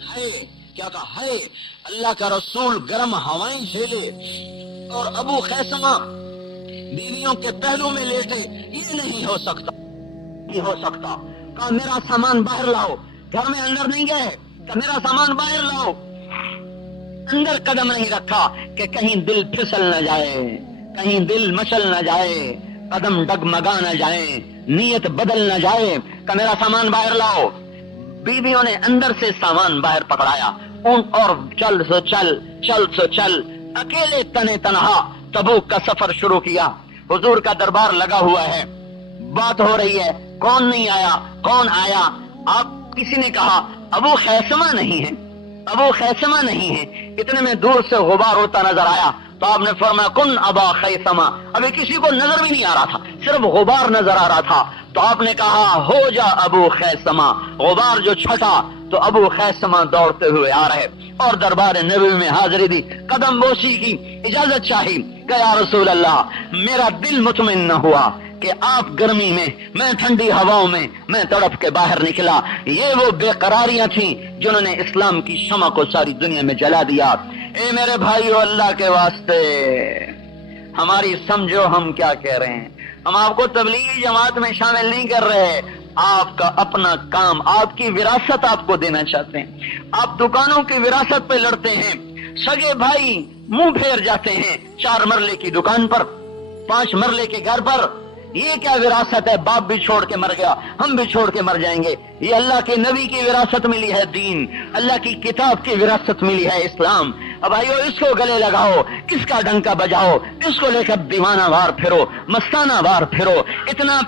ہے کیا کہا؟ ہے اللہ کا رسول گرم ہوائیں جھیلے اور ابو خیثمہ بیویوں کے پہلو میں لیٹے. یہ نہیں ہو سکتا، نہیں ہو سکتا. کہا میرا سامان باہر لاؤ. گھر میں اندر نہیں گئے کہ میرا سامان باہر لاؤ. اندر قدم نہیں رکھا کہ کہیں دل پھسل نہ جائے، کہیں دل مچل نہ جائے، قدم ڈگمگا نہ جائیں، نیت بدل نہ جائے کہ میرا سامان باہر لاؤ۔ بیویوں نے اندر سے سامان باہر پکڑایا اور چل سو چل اکیلے تنے تنہا تبوک کا سفر شروع کیا۔ حضور کا دربار لگا ہوا ہے، بات ہو رہی ہے، کون نہیں آیا، کون آیا؟ آپ کسی نے کہا ابو خیثمہ نہیں ہے، ابو خیثمہ نہیں ہے۔ اتنے میں دور سے غبار ہوتا نظر آیا تو آپ نے فرمایا کن ابا خیثمہ۔ ابھی کسی کو نظر بھی نہیں آ رہا تھا، صرف غبار نظر آ رہا تھا۔ تو آپ نے کہا ہو جا ابو خیثمہ۔ غبار جو چھٹا تو ابو خیثمہ دوڑتے ہوئے آ رہے اور دربار نبوی میں حاضری دی، قدم بوسی کی، اجازت چاہی کہ یا رسول اللہ میرا دل مطمئن نہ ہوا کہ آپ گرمی میں ٹھنڈی ہواؤں میں تڑپ کے باہر نکلا۔ یہ وہ بے قراریاں تھیں جنہوں نے اسلام کی شمع کو ساری دنیا میں جلا دیا۔ اے میرے بھائیو، اللہ کے واسطے ہماری سمجھو ہم کیا کہہ رہے ہیں۔ ہم آپ کو تبلیغی جماعت میں شامل نہیں کر رہے، آپ کا اپنا کام، آپ کی وراثت آپ کو دینا چاہتے ہیں۔ آپ دکانوں کی وراثت پہ لڑتے ہیں، سگے بھائی منہ پھیر جاتے ہیں 4 مرلے کی دکان پر، 5 مرلے کے گھر پر۔ یہ کیا وراثت ہے؟ باپ بھی چھوڑ کے مر گیا، ہم بھی چھوڑ کے مر جائیں گے۔ یہ اللہ کے نبی کی وراثت ملی ہے دین، اللہ کی کتاب کی وراثت ملی ہے اسلام۔ اب بھائیو اس کو گلے لگاؤ، اس کا ڈنکا بجاؤ، اس کو لے کر دیوانہ وار پھرو، مستانہ وار پھرو، اتنا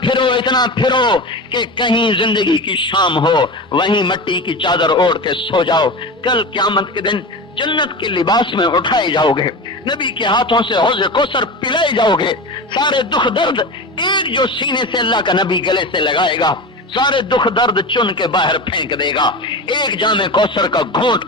پھرو کہ کہیں زندگی کی شام ہو وہیں مٹی کی چادر اوڑھ کے سو جاؤ۔ کل قیامت کے دن جنت کے لباس میں اٹھائے جاؤ گے، نبی کے ہاتھوں سے حوض کوثر پلائے جاؤ گے۔ سارے دکھ درد ایک جو سینے سے اللہ کا نبی گلے سے لگائے گا، سارے دکھ درد چن کے باہر پھینک دے گا۔ ایک جام کوثر کا گھونٹ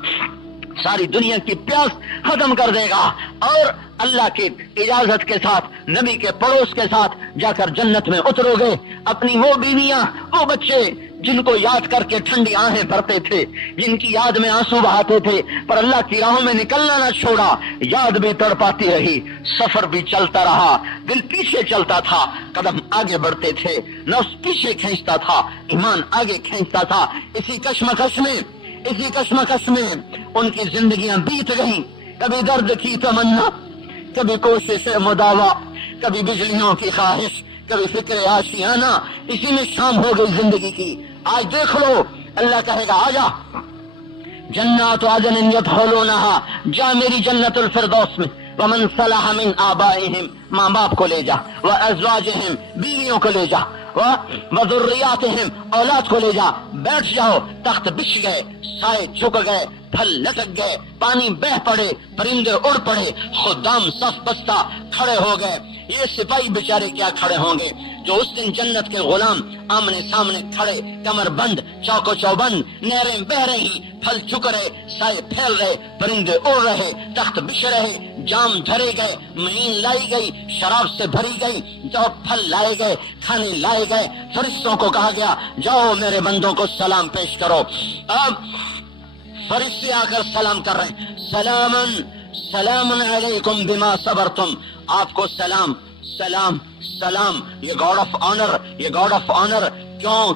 ساری دنیا کی پیاس ختم کر دے گا، اور اللہ کی اجازت کے ساتھ نبی کے پڑوس کے ساتھ جا کر جنت میں اترو گے۔ اپنی وہ بیویاں، وہ بچے جن کو یاد کر کے ٹھنڈی آہیں بھرتے تھے، جن کی یاد میں آنسو بہاتے تھے، پر اللہ کی راہوں میں نکلنا نہ چھوڑا، یاد بھی تڑپاتی رہی، سفر بھی چلتا رہا، دل پیچھے چلتا تھا، قدم آگے بڑھتے تھے، نفس پیچھے کھینچتا تھا، ایمان آگے کھینچتا تھا۔ اسی کشمکش میں ان کی زندگیاں بیت گئیں، کبھی درد کی تمنا، کبھی کوشش مداوا، کبھی بجلیوں کی خواہش، کبھی فکر آشیانہ، اسی میں شام ہو گئی زندگی کی۔ آج دیکھ لو، اللہ کہے گا آجا جنات عدن یدخلونہا، جا میری جنت الفردوس میں، ومن صلح من آبائہم، ماں باپ کو لے جا، وازواجہم، بیویوں کو لے جا، وذریاتہم، اولاد کو لے جا، بیٹھ جاؤ، تخت بچھ گئے، سائے جھک گئے، پھل لٹک گئے، پانی بہ پڑے، پرندے اڑ پڑے، خدام صف بستہ کھڑے ہو گئے۔ یہ سپاہی بیچارے کیا کھڑے ہوں گے جو اس دن جنت کے غلام آمنے سامنے کھڑے، کمر بند، چوکو چوبند، نہریں بہ رہی، پھل چک رہے، سائے پھیل رہے، پرندے اڑ رہے، تخت بچھ رہے، جام دھرے گئے، مہین لائی گئی، شراب سے بھری گئی، جاؤ پھل لائے گئے، کھانے لائے گئے، فرشتوں کو کہا گیا جاؤ میرے بندوں کو سلام پیش کرو۔ اب فرشتے آ کر سلام کر رہے ہیں، سلام علیکم بما صبرتم، آپ کو سلام سلام سلام۔ یہ گاڈ آف آنر، کیوں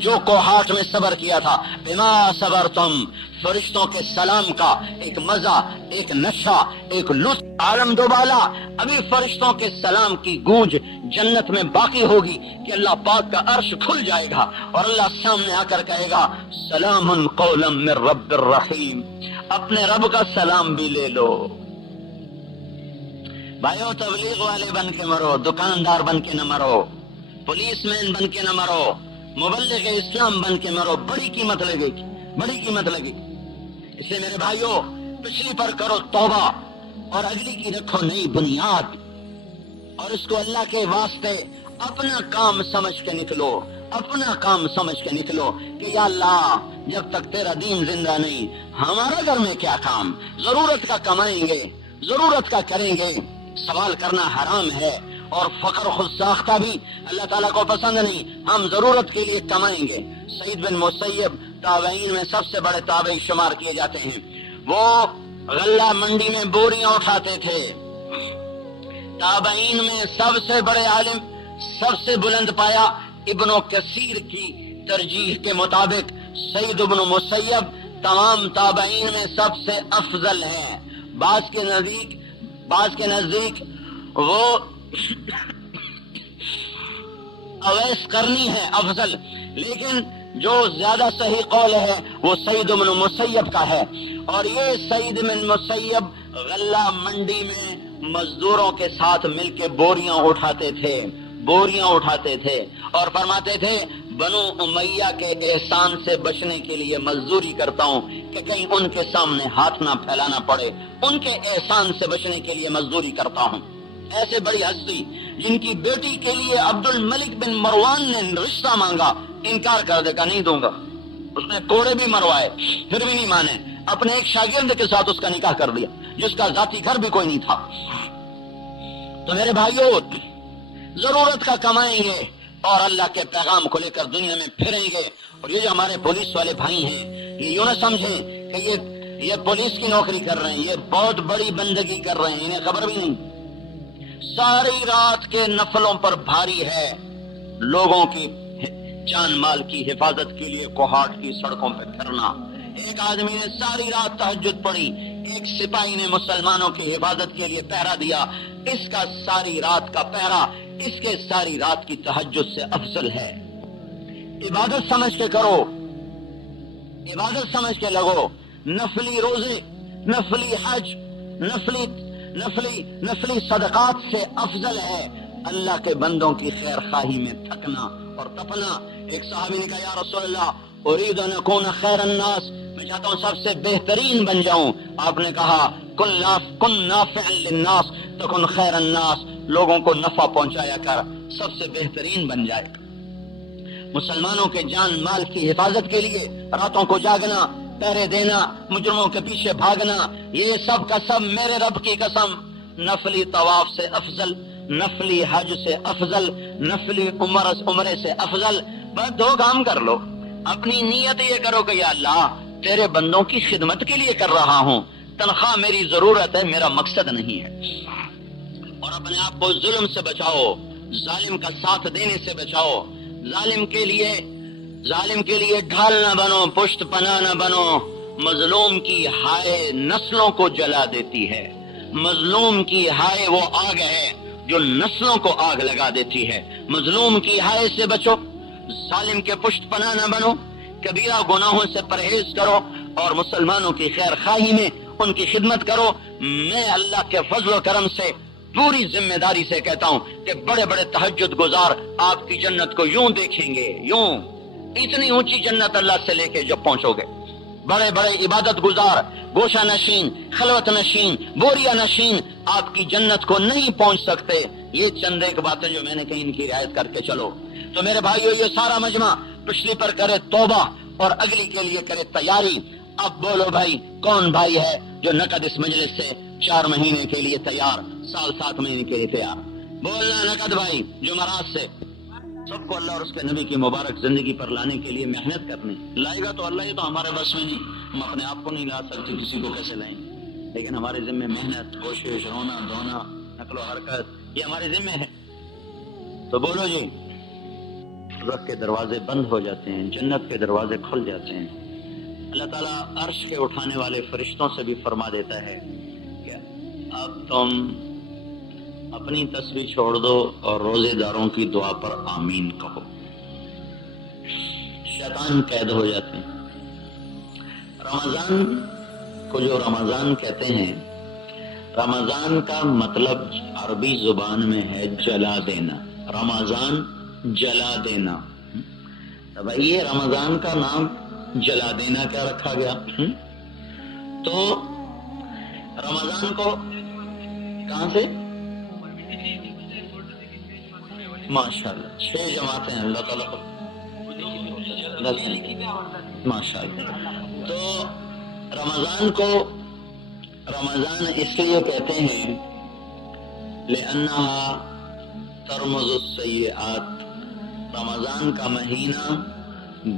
جو کو ہاتھ میں صبر کیا تھا، بما صبرتم۔ فرشتوں کے سلام کا ایک مزہ، ایک نشہ، ایک لطف عالم دوبالا۔ ابھی فرشتوں کے سلام کی گونج جنت میں باقی ہوگی کہ اللہ پاک کا عرش کھل جائے گا اور اللہ سامنے آ کر کہے گا سلام قولا من رب الرحیم۔ اپنے رب کا سلام بھی لے لو۔ بھائیو، تبلیغ والے بن کے مرو، دکاندار بن کے نہ مرو، پولیس مین بن کے نہ مرو، مبلغ اسلام بن کے مرو، بڑی قیمت لگے گی۔ اس لیے میرے بھائیو، پچھلی پر کرو توبہ اور اگلی کی رکھو نئی بنیاد، اور اس کو اللہ کے واسطے اپنا کام سمجھ کے نکلو کہ یا اللہ جب تک تیرا دین زندہ نہیں، ہمارا گھر میں کیا کام؟ ضرورت کا کمائیں گے، ضرورت کا کریں گے، سوال کرنا حرام ہے، اور فقر خود ساختہ بھی اللہ تعالیٰ کو پسند نہیں، ہم ضرورت کے لیے کمائیں گے۔ سعید بن مسیب تابعین میں سب سے بڑے تابعی شمار کیے جاتے ہیں، وہ غلہ منڈی میں بوریاں اٹھاتے تھے۔ تابعین میں سب سے بڑے عالم، سب سے بلند پایا ابن کثیر کی ترجیح کے مطابق سعید بن مسیب تمام تابعین میں سب سے افضل ہیں۔ بعض کے نزدیک وہ اویس قرنی ہے افضل، لیکن جو زیادہ صحیح قول ہے وہ سعید بن مسیب کا ہے. اور یہ سعید بن مسیب غلہ منڈی میں مزدوروں کے ساتھ مل کے بوریاں اٹھاتے تھے اور فرماتے تھے بنو امیہ کے احسان سے بچنے کے لیے مزدوری کرتا ہوں کہ کہیں ان کے سامنے ہاتھ نہ پھیلانا پڑے، ان کے احسان سے بچنے کے لیے مزدوری کرتا ہوں. ایسے بڑی ہستی جن کی بیٹی کے لیے عبد الملک بن مروان نے رشتہ مانگا، انکار کر دے گا نہیں دوں گا. اس نے کوڑے بھی مروائے پھر بھی نہیں مانے، اپنے ایک شاگرد کے ساتھ اس کا نکاح کر دیا جس کا ذاتی گھر بھی کوئی نہیں تھا. تو میرے بھائیوں، ضرورت کا کمائیں گے اور اللہ کے پیغام کو لے کر دنیا میں پھریں گے. اور یہ جو ہمارے پولیس والے بھائی ہیں، یہ یوں نہ سمجھیں کہ یہ پولیس کی نوکری کر رہے ہیں، یہ بہت بڑی بندگی کر رہے ہیں، انہیں خبر بھی نہیں. ساری رات کے نفلوں پر بھاری ہے، لوگوں کی جان مال کی حفاظت کے لیے کوہاٹ کی سڑکوں پہ پھرنا. ایک آدمی نے ساری رات تہجد پڑھی، ایک سپاہی نے مسلمانوں کی حفاظت کے لیے پہرا دیا. اس کا ساری رات کا پہرا اس کے ساری رات کی تہجد سے افضل ہے. عبادت سمجھ کے کرو، عبادت سمجھ کے لگو. نفلی روزے، نفلی حج، نفلی صدقات سے افضل ہے اللہ کے بندوں کی خیر خواہی میں تھکنا اور تپنا. ایک صحابی نے کہا یا رسول اللہ اريد ان اكون خیر الناس، میں چاہتا ہوں سب سے بہترین بن جاؤں. آپ نے کہا کن نافعا للناس تکن خیر الناس، لوگوں کو نفع پہنچایا کر، سب سے بہترین بن جائے. مسلمانوں کے جان مال کی حفاظت کے لیے راتوں کو جاگنا، پہرے دینا، مجرموں کے پیچھے بھاگنا، یہ سب کا سب میرے رب کی قسم نفلی طواف سے افضل، نفلی حج سے افضل، نفلی عمرے سے افضل. بس دو کام کر لو. اپنی نیت یہ کرو کہ یا اللہ تیرے بندوں کی خدمت کے لیے کر رہا ہوں، تنخواہ میری ضرورت ہے، میرا مقصد نہیں ہے. اور اپنے آپ کو ظلم سے بچاؤ، ظالم کا ساتھ دینے سے بچاؤ. ظالم کے لیے ڈھال نہ بنو، پشت پناہ نہ بنو. مظلوم کی ہائے نسلوں کو جلا دیتی ہے. مظلوم کی ہائے وہ آگ ہے جو نسلوں کو آگ لگا دیتی ہے. مظلوم کی ہائے سے بچو، ظالم کے پشت پناہ نہ بنو. کبیرہ گناہوں سے پرہیز کرو اور مسلمانوں کی خیر خواہی میں ان کی خدمت کرو. میں اللہ کے فضل و کرم سے پوری ذمہ داری سے کہتا ہوں کہ بڑے بڑے تہجد گزار آپ کی جنت کو یوں دیکھیں گے، یوں اتنی اونچی جنت اللہ سے لے کے جب پہنچو گے. بڑے بڑے عبادت گزار، گوشہ نشین، خلوت نشین، بوریا نشین آپ کی جنت کو نہیں پہنچ سکتے. یہ چند ایک باتیں جو میں نے کہیں ان کی رعایت کر کے چلو. تو میرے بھائیو، یہ سارا مجمع پچھلی پر کرے توبہ اور اگلی کے لیے کرے تیاری. اب بولو بھائی، کون بھائی ہے جو نقد اس مجلس سے 4 مہینے کے لیے تیار، سال 7 مہینے کے لیے تیار؟ بولنا نقد بھائی. جمعرات سے سب کو اللہ اور اس کے نبی کی مبارک زندگی پر لانے کے لیے محنت کرنی. لائے گا تو اللہ، یہ تو ہمارے بس میں نہیں، ہم اپنے آپ کو نہیں لا سکتے، کسی کو کیسے لائیں، لیکن ہمارے ذمہ محنت، کوشش، رونا دھونا، نقل و حرکت، یہ ہمارے ذمہ ہے. تو بولو جی. رب کے دروازے بند ہو جاتے ہیں، جنت کے دروازے کھل جاتے ہیں. اللہ تعالیٰ عرش کے اٹھانے والے فرشتوں سے بھی فرما دیتا ہے کہ اب تم اپنی تسبیح چھوڑ دو اور روزے داروں کی دعا پر آمین کہو. شیطان قید ہو جاتے ہیں. رمضان کو جو رمضان کہتے ہیں، رمضان کا مطلب عربی زبان میں ہے جلا دینا. رمضان جلا دینا. بھائی یہ رمضان کا نام جلا دینا کیا رکھا گیا؟ تو رمضان کو کہاں سے؟ ماشاءاللہ 6 جماعتیں ہیں، اللہ تعالیٰ ماشاءاللہ. تو رمضان کو رمضان اس لیے کہتے ہیں لأنها ترمز السیئات. رمضان کا مہینہ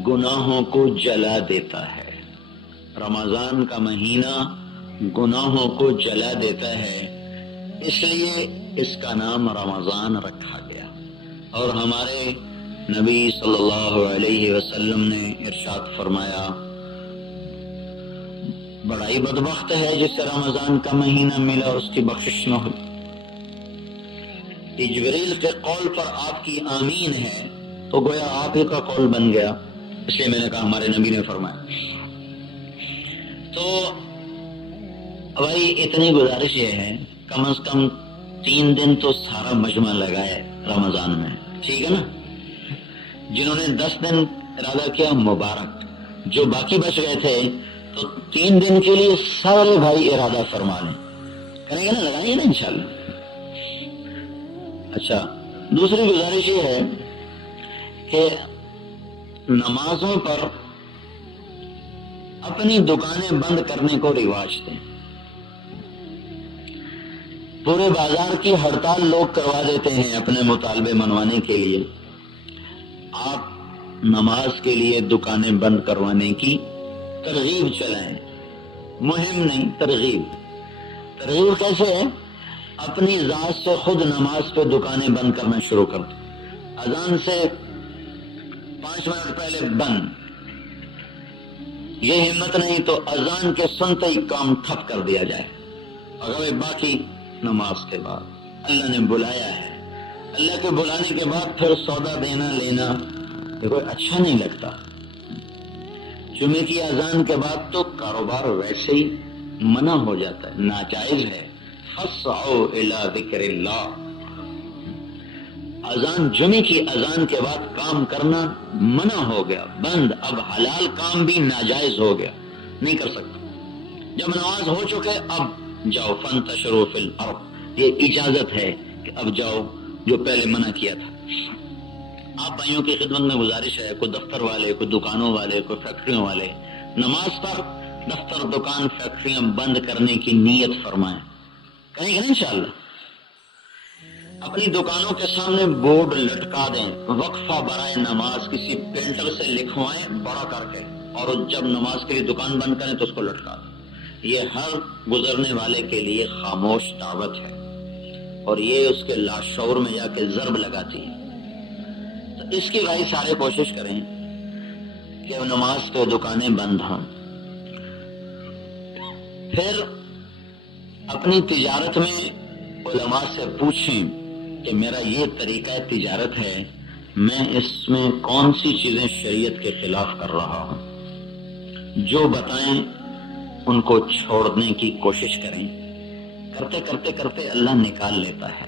گناہوں کو جلا دیتا ہے. رمضان کا مہینہ گناہوں کو جلا دیتا ہے، اس لیے اس کا نام رمضان رکھا گیا. اور ہمارے نبی صلی اللہ علیہ وسلم نے ارشاد فرمایا بڑا ہی بدبخت ہے جسے رمضان کا مہینہ ملا اور اس کی بخشش نہ ہوئی. کہ جبریل کے قول پر آپ کی آمین ہے تو گویا آپ ہی کا قول بن گیا. اس لیے میں نے کہا ہمارے نبی نے فرمایا. تو بھائی اتنی گزارش یہ ہے کم از کم 3 دن تو سارا مجمع لگائے رمضان میں, ٹھیک ہے نا. جنہوں نے 10 دن ارادہ کیا مبارک, جو باقی بچ گئے تھے تو 3 دن کے لیے سارے بھائی ارادہ فرما لیں. کریں گے نا, لگائیں گے نا انشاءاللہ. اچھا, دوسری گزارش یہ ہے کہ نمازوں پر اپنی دکانیں بند کرنے کو رواج دیں. پورے بازار کی ہڑتال لوگ کروا دیتے ہیں اپنے مطالبے منوانے کے لیے. آپ نماز کے لیے دکانیں بند کروانے کی ترغیب چلائیں, مہم نہیں, ترغیب. ترغیب کیسے ہے؟ اپنی ذات سے خود نماز پہ دکانیں بند کرنا شروع کر دو. اذان سے 5 منٹ پہلے بند. یہ ہمت نہیں تو اذان کے سنتے ہی کام ٹھپ کر دیا جائے. اگر باقی نماز کے بعد اللہ نے بلایا ہے, اللہ کے بلانے کے بعد پھر سودا دینا لینا دیکھو اچھا نہیں لگتا. جمعے کی اذان کے بعد تو کاروبار ویسے ہی منع ہو جاتا ہے, ناجائز ہے. فَاسْعَوْا إِلَىٰ ذِكْرِ اللَّهِ. اذان, جمعے کی اذان کے بعد کام کرنا منع ہو گیا, بند. اب حلال کام بھی ناجائز ہو گیا, نہیں کر سکتا. جب نماز ہو چکے اب جاؤ فَانْتَشِرُوا فِي الْأَرْضِ, یہ اجازت ہے کہ اب جاؤ, جو پہلے منع کیا تھا. آپ بھائیوں کی خدمت میں گزارش ہے, کوئی دفتر والے, کوئی دکانوں والے, کوئی فیکٹریوں والے, نماز پر دفتر, دکان, فیکٹریاں بند کرنے کی نیت فرمائیں. کہیں گے نا انشاءاللہ. اپنی دکانوں کے سامنے بورڈ لٹکا دیں, وقفہ برائے نماز, کسی پینٹر سے لکھوائیں بڑا کر کے, اور جب نماز کے لیے دکان بند کریں تو اس کو لٹکا دیں. یہ ہر گزرنے والے کے لیے خاموش دعوت ہے, اور یہ اس کے لاشعور میں جا کے ضرب لگاتی ہے. تو اس کی بھائی سارے کوشش کریں کہ نماز پہ دکانیں بند ہوں. پھر اپنی تجارت میں علماء سے پوچھیں کہ میرا یہ طریقہ تجارت ہے, میں اس میں کون سی چیزیں شریعت کے خلاف کر رہا ہوں. جو بتائیں ان کو چھوڑنے کی کوشش کریں. کرتے کرتے کرتے اللہ نکال لیتا ہے,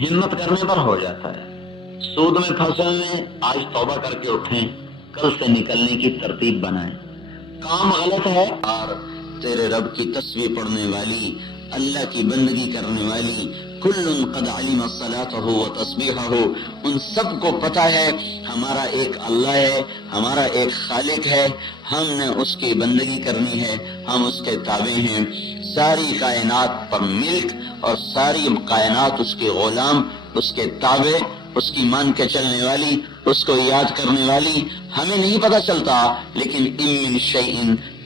ہمت کرنے پر ہو جاتا ہے. سود میں پھنسے میں آج توبہ کر کے اٹھیں, کل سے نکلنے کی ترتیب بنائیں. کام غلط ہے اور تیرے رب کی تسبیح پڑھنے والی, اللہ کی بندگی کرنے والی, کل قد علم صلاتہ و تسبیحہ, ان سب کو پتا ہے ہمارا ایک اللہ ہے, ہمارا ایک خالق ہے, ہم نے اس کی بندگی کرنی ہے, ہم اس کے تابع ہیں. ساری کائنات پر ملک اور ساری کائنات اس کے غلام, اس کے تابع, اس کی مان کے چلنے والی, اس کو یاد کرنے والی. ہمیں نہیں پتا چلتا, لیکن ان من شیء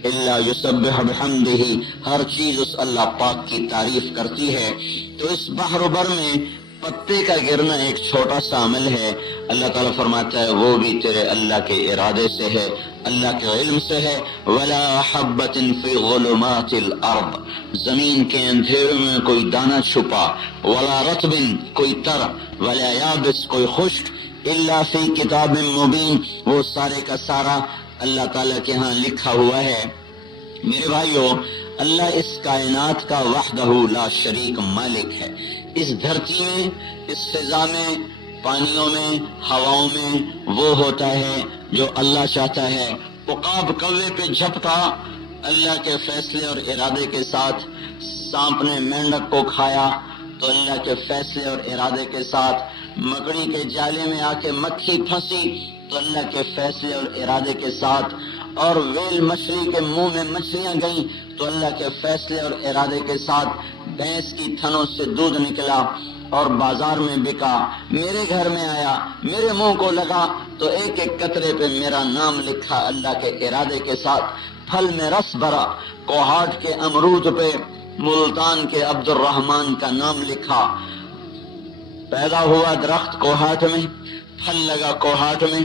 الا یسبح بحمدہ, ہر چیز اس اللہ پاک کی تعریف کرتی ہے. تو اس بحر و بر میں پتے کا گرنا ایک چھوٹا سا عمل ہے. اللہ تعالیٰ فرماتا ہے وہ بھی تیرے اللہ کے ارادے سے ہے, اللہ کے علم سے ہے. ولا حبۃ فی ظلمات الارض, زمین کے اندھیروں میں کوئی دانہ چھپا, ولا رطب, کوئی تر, ولا یابس, کوئی خشک, الا فی کتاب مبین, وہ سارے کا سارا اللہ تعالیٰ کے ہاں لکھا ہوا ہے. میرے بھائیو, اللہ اس کائنات کا وحدہ لا شریک مالک ہے. اس دھرتی میں, اس فضا میں, پانیوں میں, ہواؤں میں وہ ہوتا ہے جو اللہ چاہتا ہے. عقاب کوے پہ جھپٹا اللہ کے فیصلے اور ارادے کے ساتھ. سانپ نے مینڈک کو کھایا تو اللہ کے فیصلے اور ارادے کے ساتھ. مکڑی کے جالے میں آ کے مکھی پھنسی تو اللہ کے فیصلے اور ارادے کے ساتھ. اور ویل مچھلی کے منہ میں مچھلیاں گئیں تو اللہ کے فیصلے اور ارادے کے ساتھ. بھینس کی تھنوں سے دودھ نکلا اور بازار میں بکا, میرے گھر میں آیا, میرے منہ کو لگا تو ایک ایک قطرے پہ میرا نام لکھا اللہ کے ارادے کے ساتھ. پھل میں رس بھرا, کوہاٹ کے امرود پہ ملتان کے عبد الرحمن کا نام لکھا. پیدا ہوا درخت کوہاٹ میں, پھل لگا کوہاٹ میں,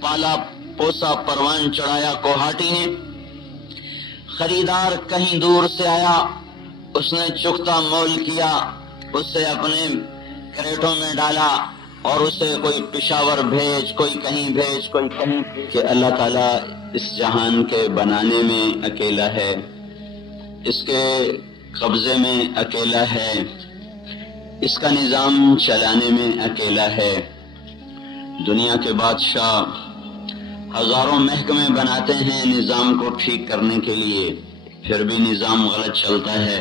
پالا پوسا پروان چڑھایا کوہاٹی نے. خریدار کہیں دور سے آیا, اس نے چکتا مول کیا, اسے اپنے کریٹوں میں ڈالا اور اسے کوئی پشاور بھیج، کوئی کہیں بھیج، کوئی کہیں بھیج، کہ اللہ تعالیٰ اس جہان کے بنانے میں اکیلا ہے، اس کے قبضے میں اکیلا ہے، اس کا نظام چلانے میں اکیلا ہے۔ دنیا کے بادشاہ ہزاروں محکمے بناتے ہیں نظام کو ٹھیک کرنے کے لیے، پھر بھی نظام غلط چلتا ہے۔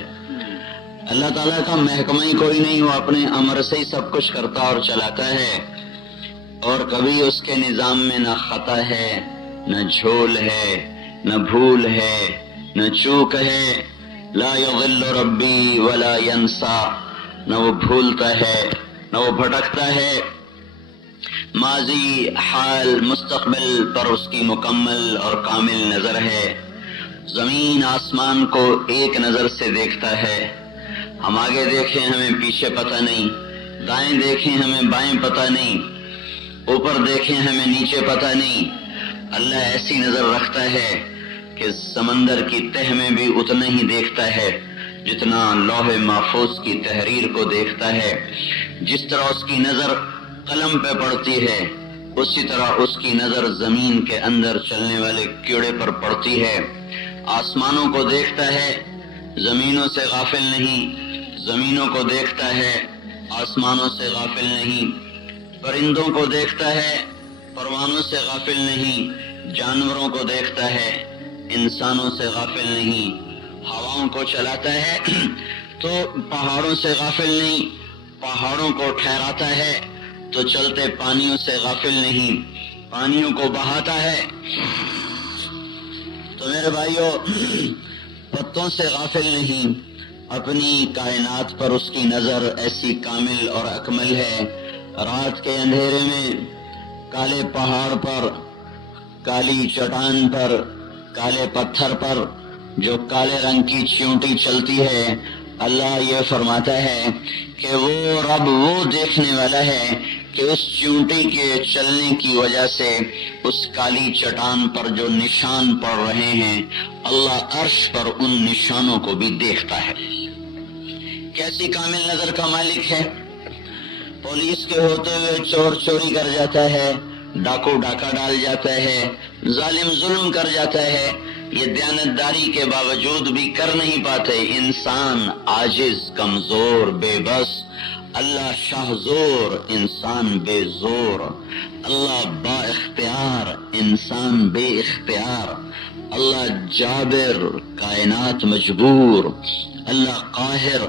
اللہ تعالیٰ کا محکمہ ہی کوئی نہیں، وہ اپنے امر سے ہی سب کچھ کرتا اور چلاتا ہے، اور کبھی اس کے نظام میں نہ خطا ہے، نہ جھول ہے، نہ بھول ہے، نہ چوک ہے۔ لا یضل ربی ولا ینسا، نہ وہ بھولتا ہے نہ وہ بھٹکتا ہے۔ ماضی، حال، مستقبل پر اس کی مکمل اور کامل نظر ہے۔ زمین آسمان کو ایک نظر سے دیکھتا ہے۔ ہم آگے دیکھیں ہمیں پیچھے پتہ نہیں، دائیں دیکھیں ہمیں بائیں پتہ نہیں، اوپر دیکھیں ہمیں نیچے پتہ نہیں۔ اللہ ایسی نظر رکھتا ہے کہ سمندر کی تہ میں بھی اتنا ہی دیکھتا ہے جتنا لوح محفوظ کی تحریر کو دیکھتا ہے۔ جس طرح اس کی نظر قلم پہ پڑتی ہے، اسی طرح اس کی نظر زمین کے اندر چلنے والے کیڑے پر پڑتی ہے۔ آسمانوں کو دیکھتا ہے، زمینوں سے غافل نہیں، زمینوں کو دیکھتا ہے، آسمانوں سے غافل نہیں۔ پرندوں کو دیکھتا ہے، پروانوں سے غافل نہیں، جانوروں کو دیکھتا ہے، انسانوں سے غافل نہیں۔ ہواؤں کو چلاتا ہے تو پہاڑوں سے غافل نہیں، پہاڑوں کو ٹھہراتا ہے تو چلتے پانیوں سے غافل نہیں، پانیوں کو بہاتا ہے تو میرے بھائیوں پتوں سے غافل نہیں۔ اپنی کائنات پر اس کی نظر ایسی کامل اور اکمل ہے۔ رات کے اندھیرے میں کالے پہاڑ پر، کالی چٹان پر، کالے پتھر پر جو کالے رنگ کی چیونٹی چلتی ہے، اللہ یہ فرماتا ہے کہ وہ رب وہ دیکھنے والا ہے کہ اس چیونٹی کے چلنے کی وجہ سے اس کالی چٹان پر جو نشان پڑ رہے ہیں، اللہ عرش پر ان نشانوں کو بھی دیکھتا ہے۔ کیسی کامل نظر کا مالک ہے۔ پولیس کے ہوتے ہوئے چور چوری کر جاتا ہے، ڈاکو ڈاکہ ڈال جاتا ہے، ظالم ظلم کر جاتا ہے، یہ دیانتداری کے باوجود بھی کر نہیں پاتے۔ انسان عاجز، کمزور، بے بس، اللہ شاہ زور، انسان بے زور، اللہ با اختیار، انسان بے اختیار، اللہ جابر، کائنات مجبور، اللہ قاہر،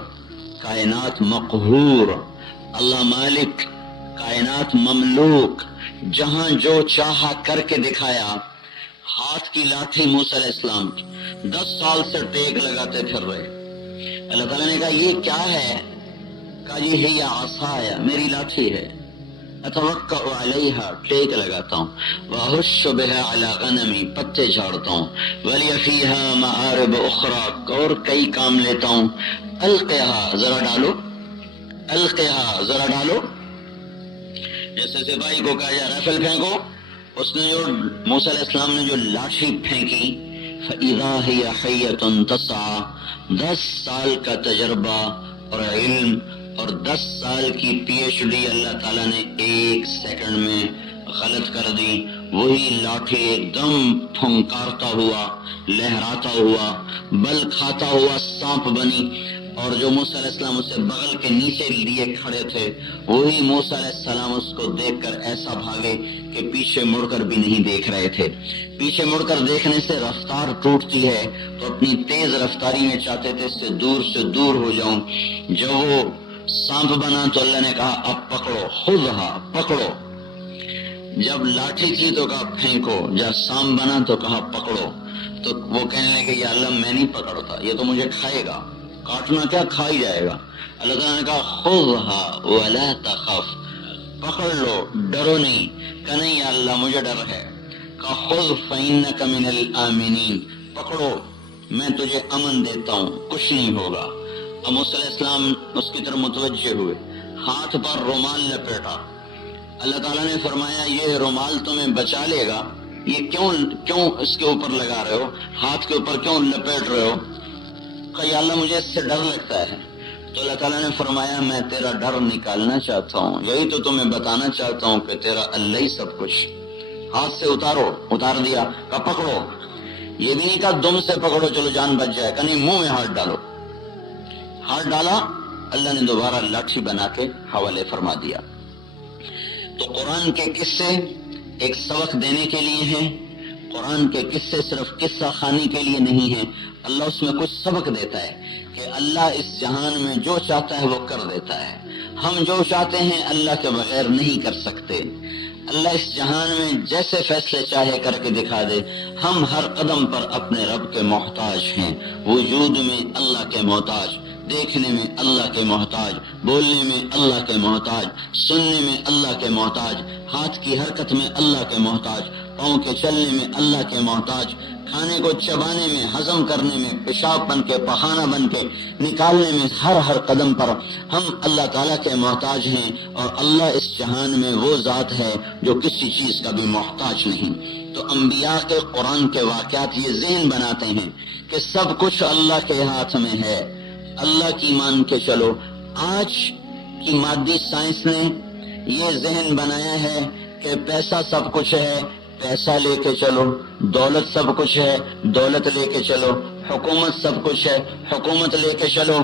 کائنات مقہور، اللہ مالک، کائنات مملوک۔ جہاں جو چاہا کر کے دکھایا۔ ہاتھ کی لاٹھی موسیٰ علیہ السلام کی 10 سال سے ٹیک لگاتے پھر رہے۔ اللہ تعالیٰ نے کہا یہ کیا ہے؟ کہا یہ ہے عصایا، میری لاٹھی ہے، اتوکأ علیہا، ٹیک لگاتا ہوں، واہش بہا علی غنمی، پتے جھاڑتا ہوں، ولی فیہا معارب اخرى، اور کئی کام لیتا ہوں، القیہا، ذرا ڈالو، القیہا، ذرا ڈالو۔ جیسے سپاہی کو کہا جائے رائفل پھینکو، اس نے جو موسیٰ علیہ السلام نے جو لاٹھی پھینکی، فَإِذَا هِيَ حَيَّةٌ تَسْعَىٰ، 10 سال کا تجربہ اور علم اور 10 سال کی PhD اللہ تعالیٰ نے 1 سیکنڈ میں غلط کر دی۔ وہی لاٹھی ایک دم پھنکارتا ہوا، لہراتا ہوا، بل کھاتا ہوا سانپ بنی، اور جو موسیٰ علیہ السلام اسے بغل کے نیچے لیے کھڑے تھے، وہی موسیٰ علیہ السلام اس کو دیکھ کر ایسا بھاگے کہ پیچھے مڑ کر بھی نہیں دیکھ رہے تھے۔ پیچھے مڑ کر دیکھنے سے رفتار ٹوٹتی ہے، تو اپنی تیز رفتاری میں چاہتے تھے اس سے دور ہو جاؤں۔ جب وہ سانپ بنا تو اللہ نے کہا اب پکڑو، خذھا، پکڑو۔ جب لاٹھی تھی تو کہا پھینکو، جب سانپ بنا تو کہا پکڑو۔ تو وہ کہنے لگے یا اللہ میں نہیں پکڑتا، یہ تو مجھے کھائے گا، کاٹنا کیا، کھا ہی جائے گا۔ اللہ تعالیٰ نے کہا خذھا ولا تخف، پکڑ لو، ڈرو نہیں۔ کہا نہیں یا اللہ مجھے ڈر ہے۔ کہا خذ فإنک من الآمنین، پکڑو میں تجھے امن دیتا ہوں، کچھ نہیں ہوگا۔ اب موسیٰ علیہ السلام اس کی طرف متوجہ ہوئے، ہاتھ پر رومال لپیٹا۔ اللہ تعالیٰ نے فرمایا یہ رومال تمہیں بچا لے گا، یہ کیوں اس کے اوپر لگا رہے ہو، ہاتھ کے اوپر کیوں لپیٹ رہے ہو؟ کہا یا اللہ مجھے اس سے ڈر لگتا ہے، تو اللہ تعالیٰ نے فرمایا میں تیرا ڈر نکالنا چاہتا ہوں، یہی تو تمہیں بتانا چاہتا ہوں کہ تیرا اللہ ہی سب کچھ۔ ہاتھ سے اتار دیا، کہا پکڑو، یہ بھی نہیں کہا دم سے پکڑو چلو جان بچ جائے، کہا نہیں منہ میں ہاتھ ڈالو۔ ہاتھ ڈالا، اللہ نے دوبارہ لاٹھی بنا کے حوالے فرما دیا۔ تو قرآن کے قصے ایک سبق دینے کے لیے ہیں، قرآن کے قصے صرف قصہ خوانی کے لیے نہیں ہیں، اللہ اس میں کچھ سبق دیتا ہے کہ اللہ اس جہان میں جو چاہتا ہے وہ کر دیتا ہے، ہم جو چاہتے ہیں اللہ کے بغیر نہیں کر سکتے۔ اللہ اس جہان میں جیسے فیصلے چاہے کر کے دکھا دے، ہم ہر قدم پر اپنے رب کے محتاج ہیں، وجود میں اللہ کے محتاج، دیکھنے میں اللہ کے محتاج، بولنے میں اللہ کے محتاج، سننے میں اللہ کے محتاج، ہاتھ کی حرکت میں اللہ کے محتاج، پاؤں کے چلنے میں اللہ کے محتاج، کھانے کو چبانے میں، ہضم کرنے میں، پیشاب بن کے، پخانہ بن کے نکالنے میں، ہر قدم پر ہم اللہ تعالیٰ کے محتاج ہیں، اور اللہ اس جہان میں وہ ذات ہے جو کسی چیز کا بھی محتاج نہیں۔ تو انبیاء کے قرآن کے واقعات یہ ذہن بناتے ہیں کہ سب کچھ اللہ کے ہاتھ میں ہے، اللہ کی مان کے چلو۔ آج کی مادی سائنس نے یہ ذہن بنایا ہے کہ پیسہ سب کچھ ہے، پیسہ لے کے چلو، دولت سب کچھ ہے، دولت لے کے چلو، حکومت سب کچھ ہے، حکومت لے کے چلو۔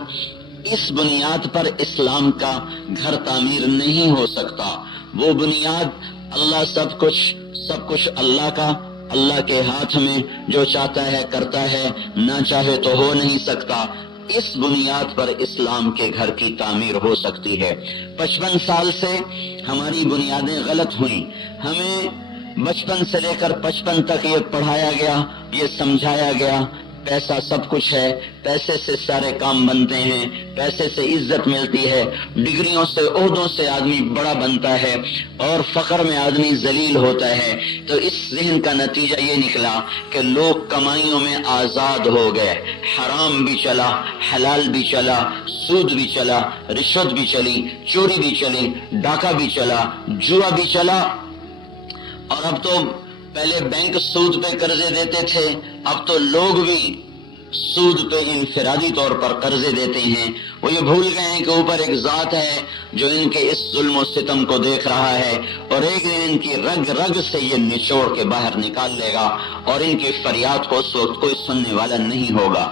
اس بنیاد پر اسلام کا گھر تعمیر نہیں ہو سکتا۔ وہ بنیاد اللہ سب کچھ اللہ کا، اللہ کے ہاتھ میں، جو چاہتا ہے کرتا ہے، نہ چاہے تو ہو نہیں سکتا۔ اس بنیاد پر اسلام کے گھر کی تعمیر ہو سکتی ہے۔ 55 سال سے ہماری بنیادیں غلط ہوئیں، ہمیں بچپن سے لے کر 55 تک یہ پڑھایا گیا، یہ سمجھایا گیا پیسہ سب کچھ ہے، پیسے سے سارے کام بنتے ہیں، پیسے سے عزت ملتی ہے، ڈگریوں سے عہدوں سے آدمی بڑا بنتا ہے، اور فقر میں آدمی ذلیل ہوتا ہے۔ تو اس ذہن کا نتیجہ یہ نکلا کہ لوگ کمائیوں میں آزاد ہو گئے، حرام بھی چلا، حلال بھی چلا، سود بھی چلا، رشوت بھی چلی، چوری بھی چلی، ڈاکہ بھی چلا، جوا بھی چلا۔ اور اب تو پہلے بینک سود پہ قرضے دیتے تھے، اب تو لوگ بھی سود پہ انفرادی طور پر قرضے دیتے ہیں۔ وہ یہ بھول گئے ہیں کہ اوپر ایک ذات ہے جو ان کے اس ظلم و ستم کو دیکھ رہا ہے، اور ایک دن ان کی رگ رگ سے یہ نچوڑ کے باہر نکال لے گا، اور ان کی فریاد کو اس وقت کوئی سننے والا نہیں ہوگا۔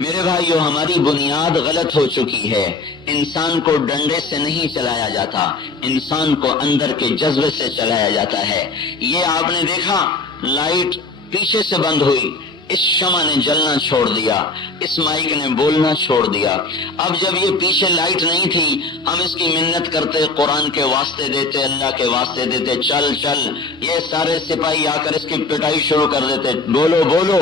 میرے بھائیو، ہماری بنیاد غلط ہو چکی ہے۔ انسان کو ڈنڈے سے نہیں چلایا جاتا، انسان کو اندر کے جذبے سے چلایا جاتا ہے۔ یہ آپ نے دیکھا، لائٹ پیچھے سے بند ہوئی، اس شمع نے جلنا چھوڑ دیا، اس مائک نے بولنا چھوڑ دیا۔ اب جب یہ پیچھے لائٹ نہیں تھی، ہم اس کی منت کرتے، قرآن کے واسطے دیتے، اللہ کے واسطے دیتے، چل چل، یہ سارے سپاہی آ کر اس کی پٹائی شروع کر دیتے، بولو بولو،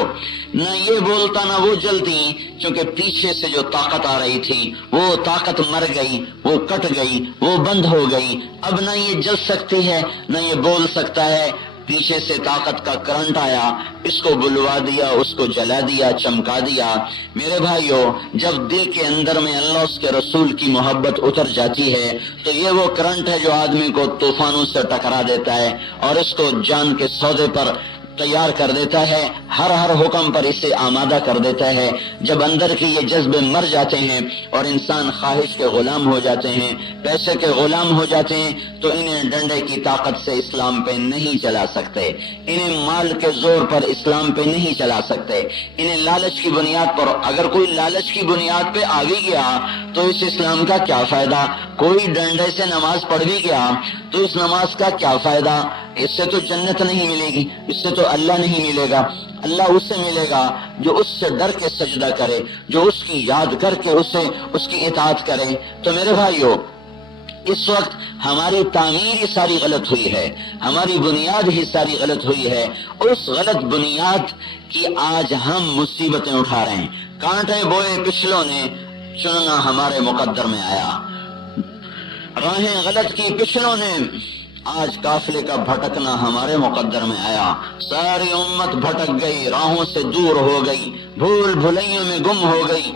نہ یہ بولتا نہ وہ جلتی، کیونکہ پیچھے سے جو طاقت آ رہی تھی وہ طاقت مر گئی، وہ کٹ گئی، وہ بند ہو گئی۔ اب نہ یہ جل سکتی ہے نہ یہ بول سکتا ہے۔ پیچھے سے طاقت کا کرنٹ آیا، اس کو بلوا دیا، اس کو جلا دیا، چمکا دیا۔ میرے بھائیو، جب دل کے اندر میں اللہ اس کے رسول کی محبت اتر جاتی ہے تو یہ وہ کرنٹ ہے جو آدمی کو طوفانوں سے ٹکرا دیتا ہے اور اس کو جان کے سودے پر تیار کر دیتا ہے، ہر حکم پر اسے آمادہ کر دیتا ہے۔ جب اندر کے یہ جذبے مر جاتے ہیں اور انسان خواہش کے غلام ہو جاتے ہیں، پیسے کے غلام ہو جاتے ہیں، تو انہیں ڈنڈے کی طاقت سے اسلام پہ نہیں چلا سکتے، انہیں مال کے زور پر اسلام پہ نہیں چلا سکتے، انہیں لالچ کی بنیاد پر۔ اگر کوئی لالچ کی بنیاد پہ آ بھی گیا تو اس اسلام کا کیا فائدہ؟ کوئی ڈنڈے سے نماز پڑھ بھی گیا تو اس نماز کا کیا فائدہ؟ اس سے تو جنت نہیں ملے گی، اس سے تو اللہ نہیں ملے گا۔ اللہ اس سے ملے گا جو اس سے ڈر کے سجدہ کرے، جو اس کی یاد کر کے اس کی اطاعت کرے۔ تو میرے بھائیو، اس وقت ہماری تعمیر ہی ساری غلط ہوئی ہے، ہماری بنیاد ہی ساری غلط ہوئی ہے۔ اس غلط بنیاد کی آج ہم مصیبتیں اٹھا رہے ہیں۔ کانٹے بوئے پچھلوں نے، چننا ہمارے مقدر میں آیا۔ راہیں غلط کی پچھلوں نے، آج قافلے کا بھٹکنا ہمارے مقدر میں آیا۔ ساری امت بھٹک گئی، راہوں سے دور ہو گئی، بھول بھلائیوں میں گم ہو گئی۔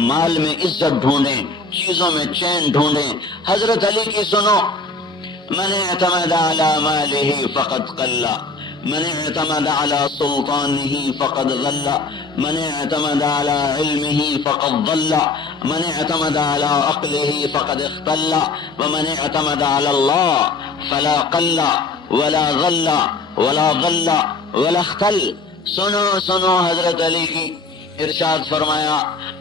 مال میں عزت ڈھونڈیں، چیزوں میں چین ڈھونڈیں۔ حضرت علی کی سنو، من اعتمد علی مالہ فقد قل، من اعتمد على سلطانه فقد ضل من اعتمد على علمه فقد ضل من اعتمد على عقله فقد اختل ومن اعتمد على الله فلا قل ولا ضل ولا ضل ولا اختل. سنو سنو حضرت علی کی ارشاد فرمایا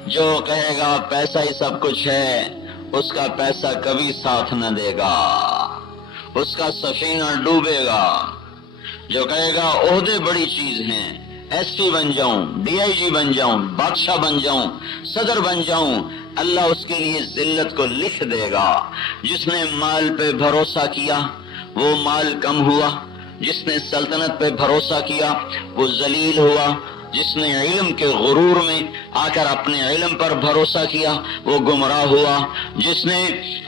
جو کہے گا پیسہ ہی سب کچھ ہے اس کا پیسہ کبھی ساتھ نہ دے گا، اس کا سفینہ ڈوبے گا. جو کہے گا عہدے بڑی چیز ہیں، ایس پی بن جاؤں، ڈی آئی جی بن جاؤں، بادشاہ بن جاؤں، صدر بن جاؤں، اللہ اس کے لیے ذلت کو لکھ دے گا. جس نے مال پہ بھروسہ کیا وہ مال کم ہوا، جس نے سلطنت پہ بھروسہ کیا وہ ذلیل ہوا، جس نے علم کے غرور میں آ کر اپنے علم پر بھروسہ کیا وہ گمراہ ہوا، جس نے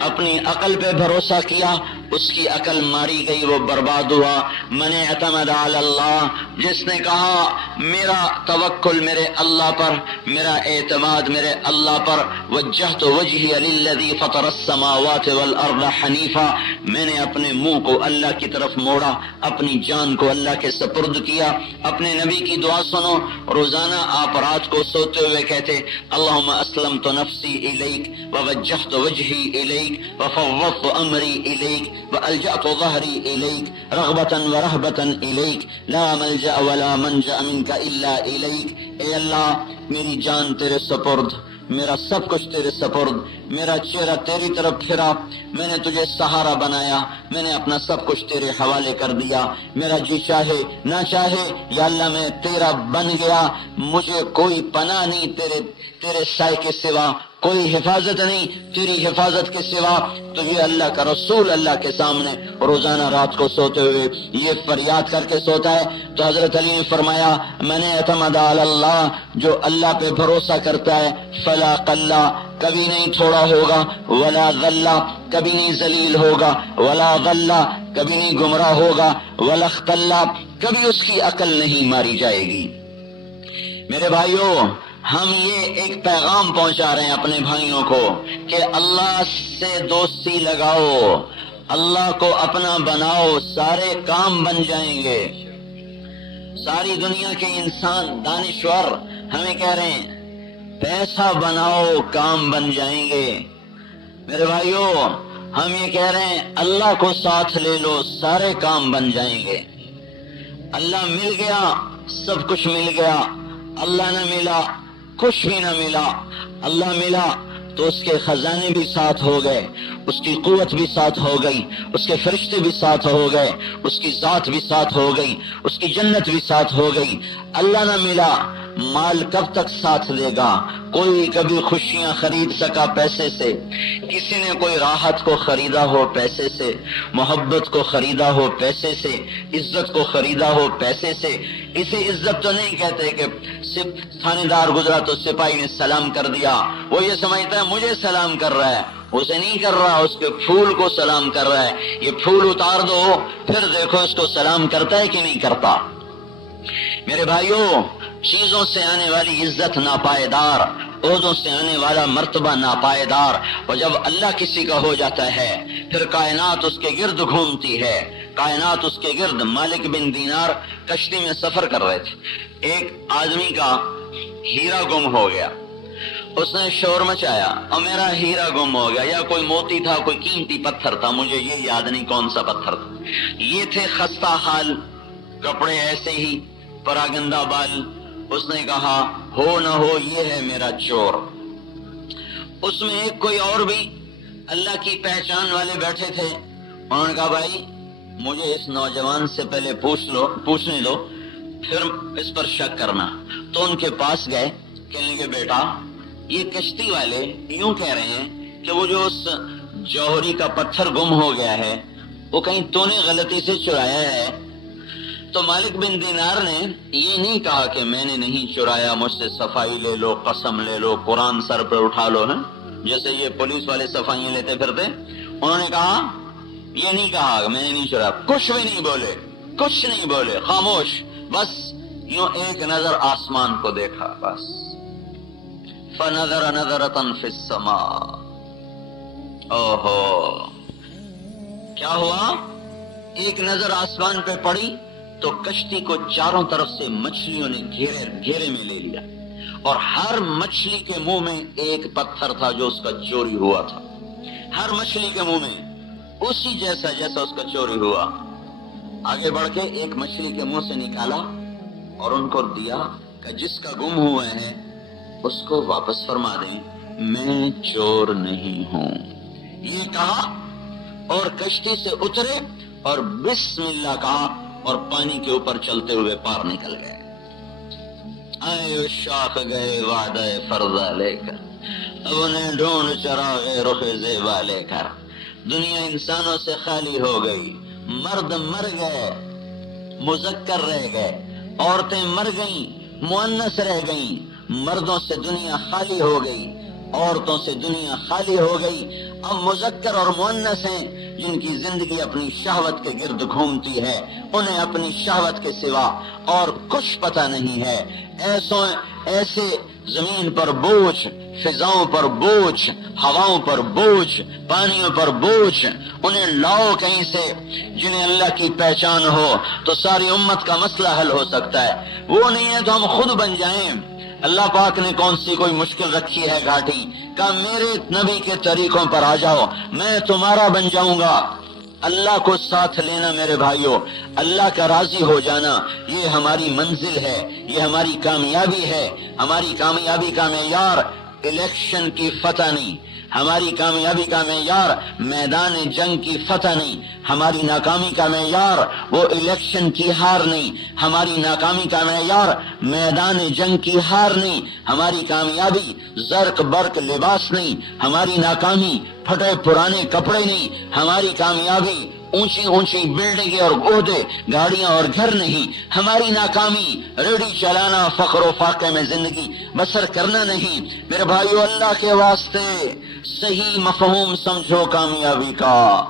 اپنی عقل پہ بھروسہ کیا اس کی عقل ماری گئی وہ برباد ہوا. من اعتمد علی اللہ، جس نے کہا میرا توکل میرے اللہ پر، میرا اعتماد میرے اللہ پر، وجہت وجہی للذی فطر السماوات والارض حنیفا، میں نے اپنے منہ کو اللہ کی طرف موڑا، اپنی جان کو اللہ کے سپرد کیا. اپنے نبی کی دعا سنو، روزانہ آپ رات کو سوتے ہوئے کہتے اللہم اسلمت نفسی الیک ووجہت وجہی الیک وفوضت امری الیک والجأت ظہری الیک رغبتا ورہبتا الیک لا ملجأ ولا منجأ منک الا الیک. اے اللہ میری جان تیرے سپرد، میرا سب کچھ تیرے سپرد، میرا چہرہ تیری طرف پھرا، میں نے تجھے سہارا بنایا، میں نے اپنا سب کچھ تیرے حوالے کر دیا. میرا جی چاہے نہ چاہے یا اللہ میں تیرا بن گیا، مجھے کوئی پناہ نہیں تیرے سائے کے سوا، کوئی حفاظت نہیں تیری حفاظت کے سوا. تو یہ اللہ کا رسول اللہ کے سامنے روزانہ رات کو سوتے ہوئے یہ فریاد کر کے سوتا ہے. تو حضرت علی نے فرمایا میں نے اعتماد علی اللہ، جو اللہ پہ بھروسہ کرتا ہے فلا قلہ، کبھی نہیں تھوڑا ہوگا، ولا ذلہ، کبھی نہیں ذلیل ہوگا، ولا ضلہ، کبھی نہیں گمراہ ہوگا، ولا اختلہ، کبھی اس کی عقل نہیں ماری جائے گی. میرے بھائیوں ہم یہ ایک پیغام پہنچا رہے ہیں اپنے بھائیوں کو کہ اللہ سے دوستی لگاؤ، اللہ کو اپنا بناؤ، سارے کام بن جائیں گے. ساری دنیا کے انسان دانشور ہمیں کہہ رہے ہیں پیسہ بناؤ کام بن جائیں گے. میرے بھائیوں ہم یہ کہہ رہے ہیں اللہ کو ساتھ لے لو، سارے کام بن جائیں گے. اللہ مل گیا سب کچھ مل گیا، اللہ نہ ملا کچھ بھی نہ ملا. اللہ ملا تو اس کے خزانے بھی ساتھ ہو گئے، اس کی قوت بھی ساتھ ہو گئی، اس کے فرشتے بھی ساتھ ہو گئے، اس کی ذات بھی ساتھ ہو گئی، اس کی جنت بھی ساتھ ہو گئی. اللہ نہ ملا مال کب تک ساتھ دے گا؟ کوئی کبھی خوشیاں خرید سکا پیسے سے؟ کسی نے کوئی راحت کو خریدا ہو پیسے سے، محبت کو خریدا ہو پیسے سے، عزت کو خریدا ہو پیسے سے؟ اسے عزت تو نہیں کہتے کہ صرف تھانے دار گزرا تو سپاہی نے سلام کر دیا، وہ یہ سمجھتا ہے مجھے سلام کر رہا ہے، اسے نہیں کر رہا، اس کے پھول کو سلام کر رہا ہے. یہ پھول اتار دو پھر دیکھو اس کو سلام کرتا ہے کہ نہیں کرتا. میرے بھائیوں چیزوں سے آنے والی عزت ناپائیدار، عہدوں سے آنے والا مرتبہ ناپائیدار، اور جب اللہ کسی کا ہو جاتا ہے پھر کائنات اس کے گرد گھومتی ہے، کائنات اس کے گرد. مالک بن دینار کشتی میں سفر کر رہے تھے، ایک آدمی کا ہیرا گم ہو گیا. اس نے شور مچایا اور میرا ہیرا گم ہو گیا، یا کوئی موتی تھا کوئی قیمتی پتھر تھا، مجھے یہ یاد نہیں کون سا پتھر تھا. یہ تھے خستہ حال، کپڑے ایسے ہی، پراگندہ بال. اس نے کہا ہو نہ ہو یہ ہے میرا چور. اس میں ایک کوئی اور بھی اللہ کی پہچان والے بیٹھے تھے، انہوں نے کہا بھائی مجھے اس نوجوان سے پہلے پوچھنے دو پھر اس پر شک کرنا. تو ان کے پاس گئے، کہنے کے بیٹا یہ کشتی والے یوں کہہ رہے ہیں کہ وہ جو اس جوہری کا پتھر گم ہو گیا ہے وہ کہیں تو نے غلطی سے چرایا ہے. تو مالک بن دینار نے یہ نہیں کہا کہ میں نے نہیں چرایا، مجھ سے صفائی لے لو، قسم لے لو، قرآن سر پہ اٹھا لو، ہیں جیسے یہ پولیس والے صفائیاں لیتے پھرتے. انہوں نے کہا یہ نہیں کہا میں نے نہیں چرایا، کچھ بھی نہیں بولے، کچھ نہیں بولے، خاموش، بس یوں ایک نظر آسمان کو دیکھا بس. فنظر نظرۃ فی السماء، اوہو کیا ہوا؟ ایک نظر آسمان پہ پڑی تو کشتی کو چاروں طرف سے مچھلیوں نے گھیرے میں لے لیا، اور ہر مچھلی کے منہ میں ایک پتھر تھا جو اس کا چوری ہوا تھا، ہر مچھلی کے منہ میں اسی جیسا اس کا چوری ہوا۔ آگے بڑھ کے ایک مچھلی کے منہ سے نکالا اور ان کو دیا کہ جس کا گم ہوا ہے اس کو واپس فرما دیں، میں چور نہیں ہوں، یہ کہا اور کشتی سے اترے اور بسم اللہ کہا اور پانی کے اوپر چلتے ہوئے پار نکل گئے۔ آئے شاخ گئے وعدہ فرضا لے کر، اب انہیں ڈھونڈ چراغے رخ زیبا لے کر، دنیا انسانوں سے خالی ہو گئی، مرد مر گئے مذکر رہ گئے، عورتیں مر گئیں مؤنث رہ گئیں، مردوں سے دنیا خالی ہو گئی، عورتوں سے دنیا خالی ہو گئی، اب مذکر اور مؤنث ہیں جن کی زندگی اپنی شہوت کے گرد گھومتی ہے، انہیں اپنی شہوت کے سوا اور کچھ پتہ نہیں ہے۔ ایسے زمین پر بوجھ، فضاؤں پر بوجھ، ہواؤں پر بوجھ، پانیوں پر بوجھ، انہیں لاؤ کہیں سے جنہیں اللہ کی پہچان ہو تو ساری امت کا مسئلہ حل ہو سکتا ہے، وہ نہیں ہے تو ہم خود بن جائیں۔ اللہ پاک نے کون سی کوئی مشکل رکھی ہے گھاٹی، کہا میرے نبی کے طریقوں پر آ جاؤ، میں تمہارا بن جاؤں گا۔ اللہ کو ساتھ لینا میرے بھائیوں، اللہ کا راضی ہو جانا، یہ ہماری منزل ہے، یہ ہماری کامیابی ہے۔ ہماری کامیابی کا معیار الیکشن کی فتح نہیں، ہماری کامیابی کا معیار میدان جنگ کی فتح نہیں، ہماری ناکامی کا معیار وہ الیکشن کی ہار نہیں، ہماری ناکامی کا معیار میدان جنگ کی ہار نہیں، ہماری کامیابی زرق برق لباس نہیں، ہماری ناکامی پھٹے پرانے کپڑے نہیں، ہماری کامیابی اونچی اونچی بلڈنگیں اور عہدے، گاڑیاں اور گھر نہیں، ہماری ناکامی ریڑھی چلانا، فقر و فاقے میں زندگی بسر کرنا نہیں۔ میرے بھائیو، اللہ کے واسطے صحیح مفہوم سمجھو کامیابی کا،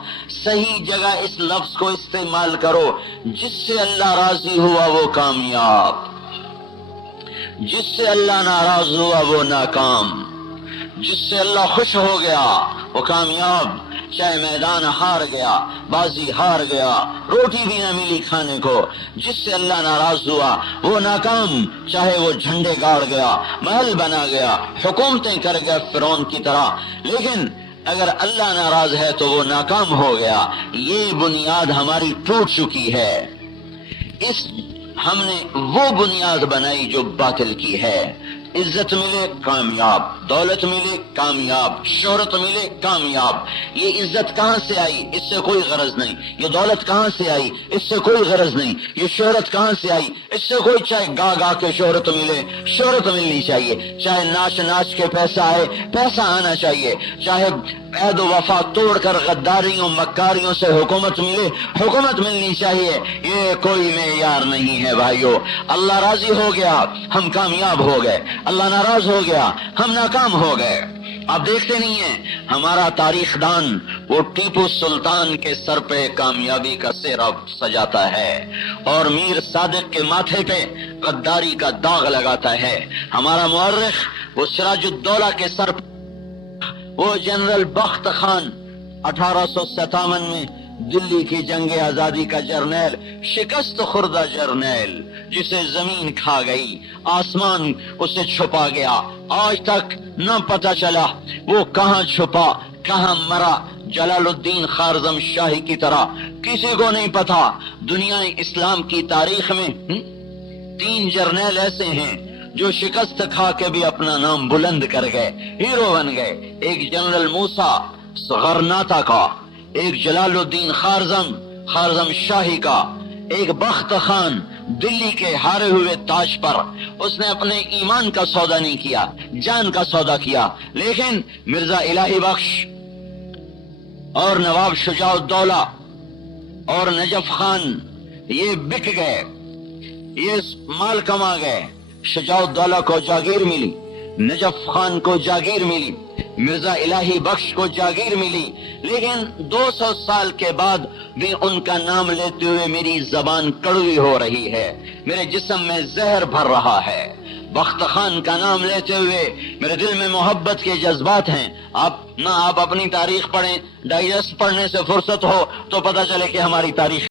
صحیح جگہ اس لفظ کو استعمال کرو، جس سے اللہ راضی ہوا وہ کامیاب، جس سے اللہ ناراض ہوا وہ ناکام، جس سے اللہ خوش ہو گیا وہ کامیاب۔ چاہے میدان ہار گیا، بازی ہار گیا، روٹی بھی نہ ملی کھانے کو، جس سے اللہ ناراض ہوا وہ ناکام، چاہے وہ جھنڈے گاڑ گیا، محل بنا گیا، حکومتیں کر گیا فرعون کی طرح، لیکن اگر اللہ ناراض ہے تو وہ ناکام ہو گیا۔ یہ بنیاد ہماری ٹوٹ چکی ہے، ہم نے وہ بنیاد بنائی جو باطل کی ہے۔ عزت ملے کامیاب، دولت ملے کامیاب، شہرت ملے کامیاب۔ یہ عزت کہاں سے آئی؟ اس سے کوئی غرض نہیں۔ یہ دولت کہاں سے آئی؟ اس سے کوئی غرض نہیں۔ یہ شہرت کہاں سے آئی؟ اس سے کوئی، چاہے گا گا کے شہرت ملے، شہرت ملنی چاہیے، چاہے ناچ ناچ کے پیسہ آئے، پیسہ آنا چاہیے، چاہے عہد و وفا توڑ کر غداریوں مکاریوں سے حکومت ملے، حکومت ملنی چاہیے۔ یہ کوئی معیار نہیں ہے بھائیو۔ اللہ راضی ہو گیا ہم کامیاب ہو گئے، اللہ ناراض ہو گیا ہم ناکام ہو گئے۔ آپ دیکھتے نہیں ہیں ہمارا تاریخ دان وہ ٹیپو سلطان کے سر پہ کامیابی کا سہرا سجاتا ہے اور میر صادق کے ماتھے پہ غداری کا داغ لگاتا ہے۔ ہمارا مورخ وہ سراج الدولہ کے سر پہ وہ جنرل بخت خان 1857 میں دلی کی جنگ آزادی کا جرنیل، شکست خوردہ جرنیل، جسے زمین کھا گئی، آسمان اسے چھپا گیا، آج تک نہ پتہ چلا وہ کہاں چھپا، کہاں مرا۔ جلال الدین خارزم شاہی کی طرح کسی کو نہیں پتا۔ دنیا اسلام کی تاریخ میں 3 جرنیل ایسے ہیں جو شکست کھا کے بھی اپنا نام بلند کر گئے، ہیرو بن گئے۔ ایک جنرل موسیٰ غرناطہ کا، ایک جلال الدین خارزم شاہی کا، ایک بخت خان دلی کے ہارے ہوئے تاج پر۔ اس نے اپنے ایمان کا سودا نہیں کیا، جان کا سودا کیا، لیکن مرزا الہی بخش اور نواب شجاع الدولہ اور نجف خان یہ بک گئے، یہ مال کما گئے۔ شجاع الدولہ کو جاگیر ملی، نجف خان کو جاگیر ملی، مرزا الہی بخش کو جاگیر ملی، لیکن 200 سال کے بعد بھی ان کا نام لیتے ہوئے میری زبان کڑوی ہو رہی ہے، میرے جسم میں زہر بھر رہا ہے۔ بخت خان کا نام لیتے ہوئے میرے دل میں محبت کے جذبات ہیں۔ آپ اپنی تاریخ پڑھیں، ڈائجسٹ پڑھنے سے فرصت ہو تو پتہ چلے کہ ہماری تاریخ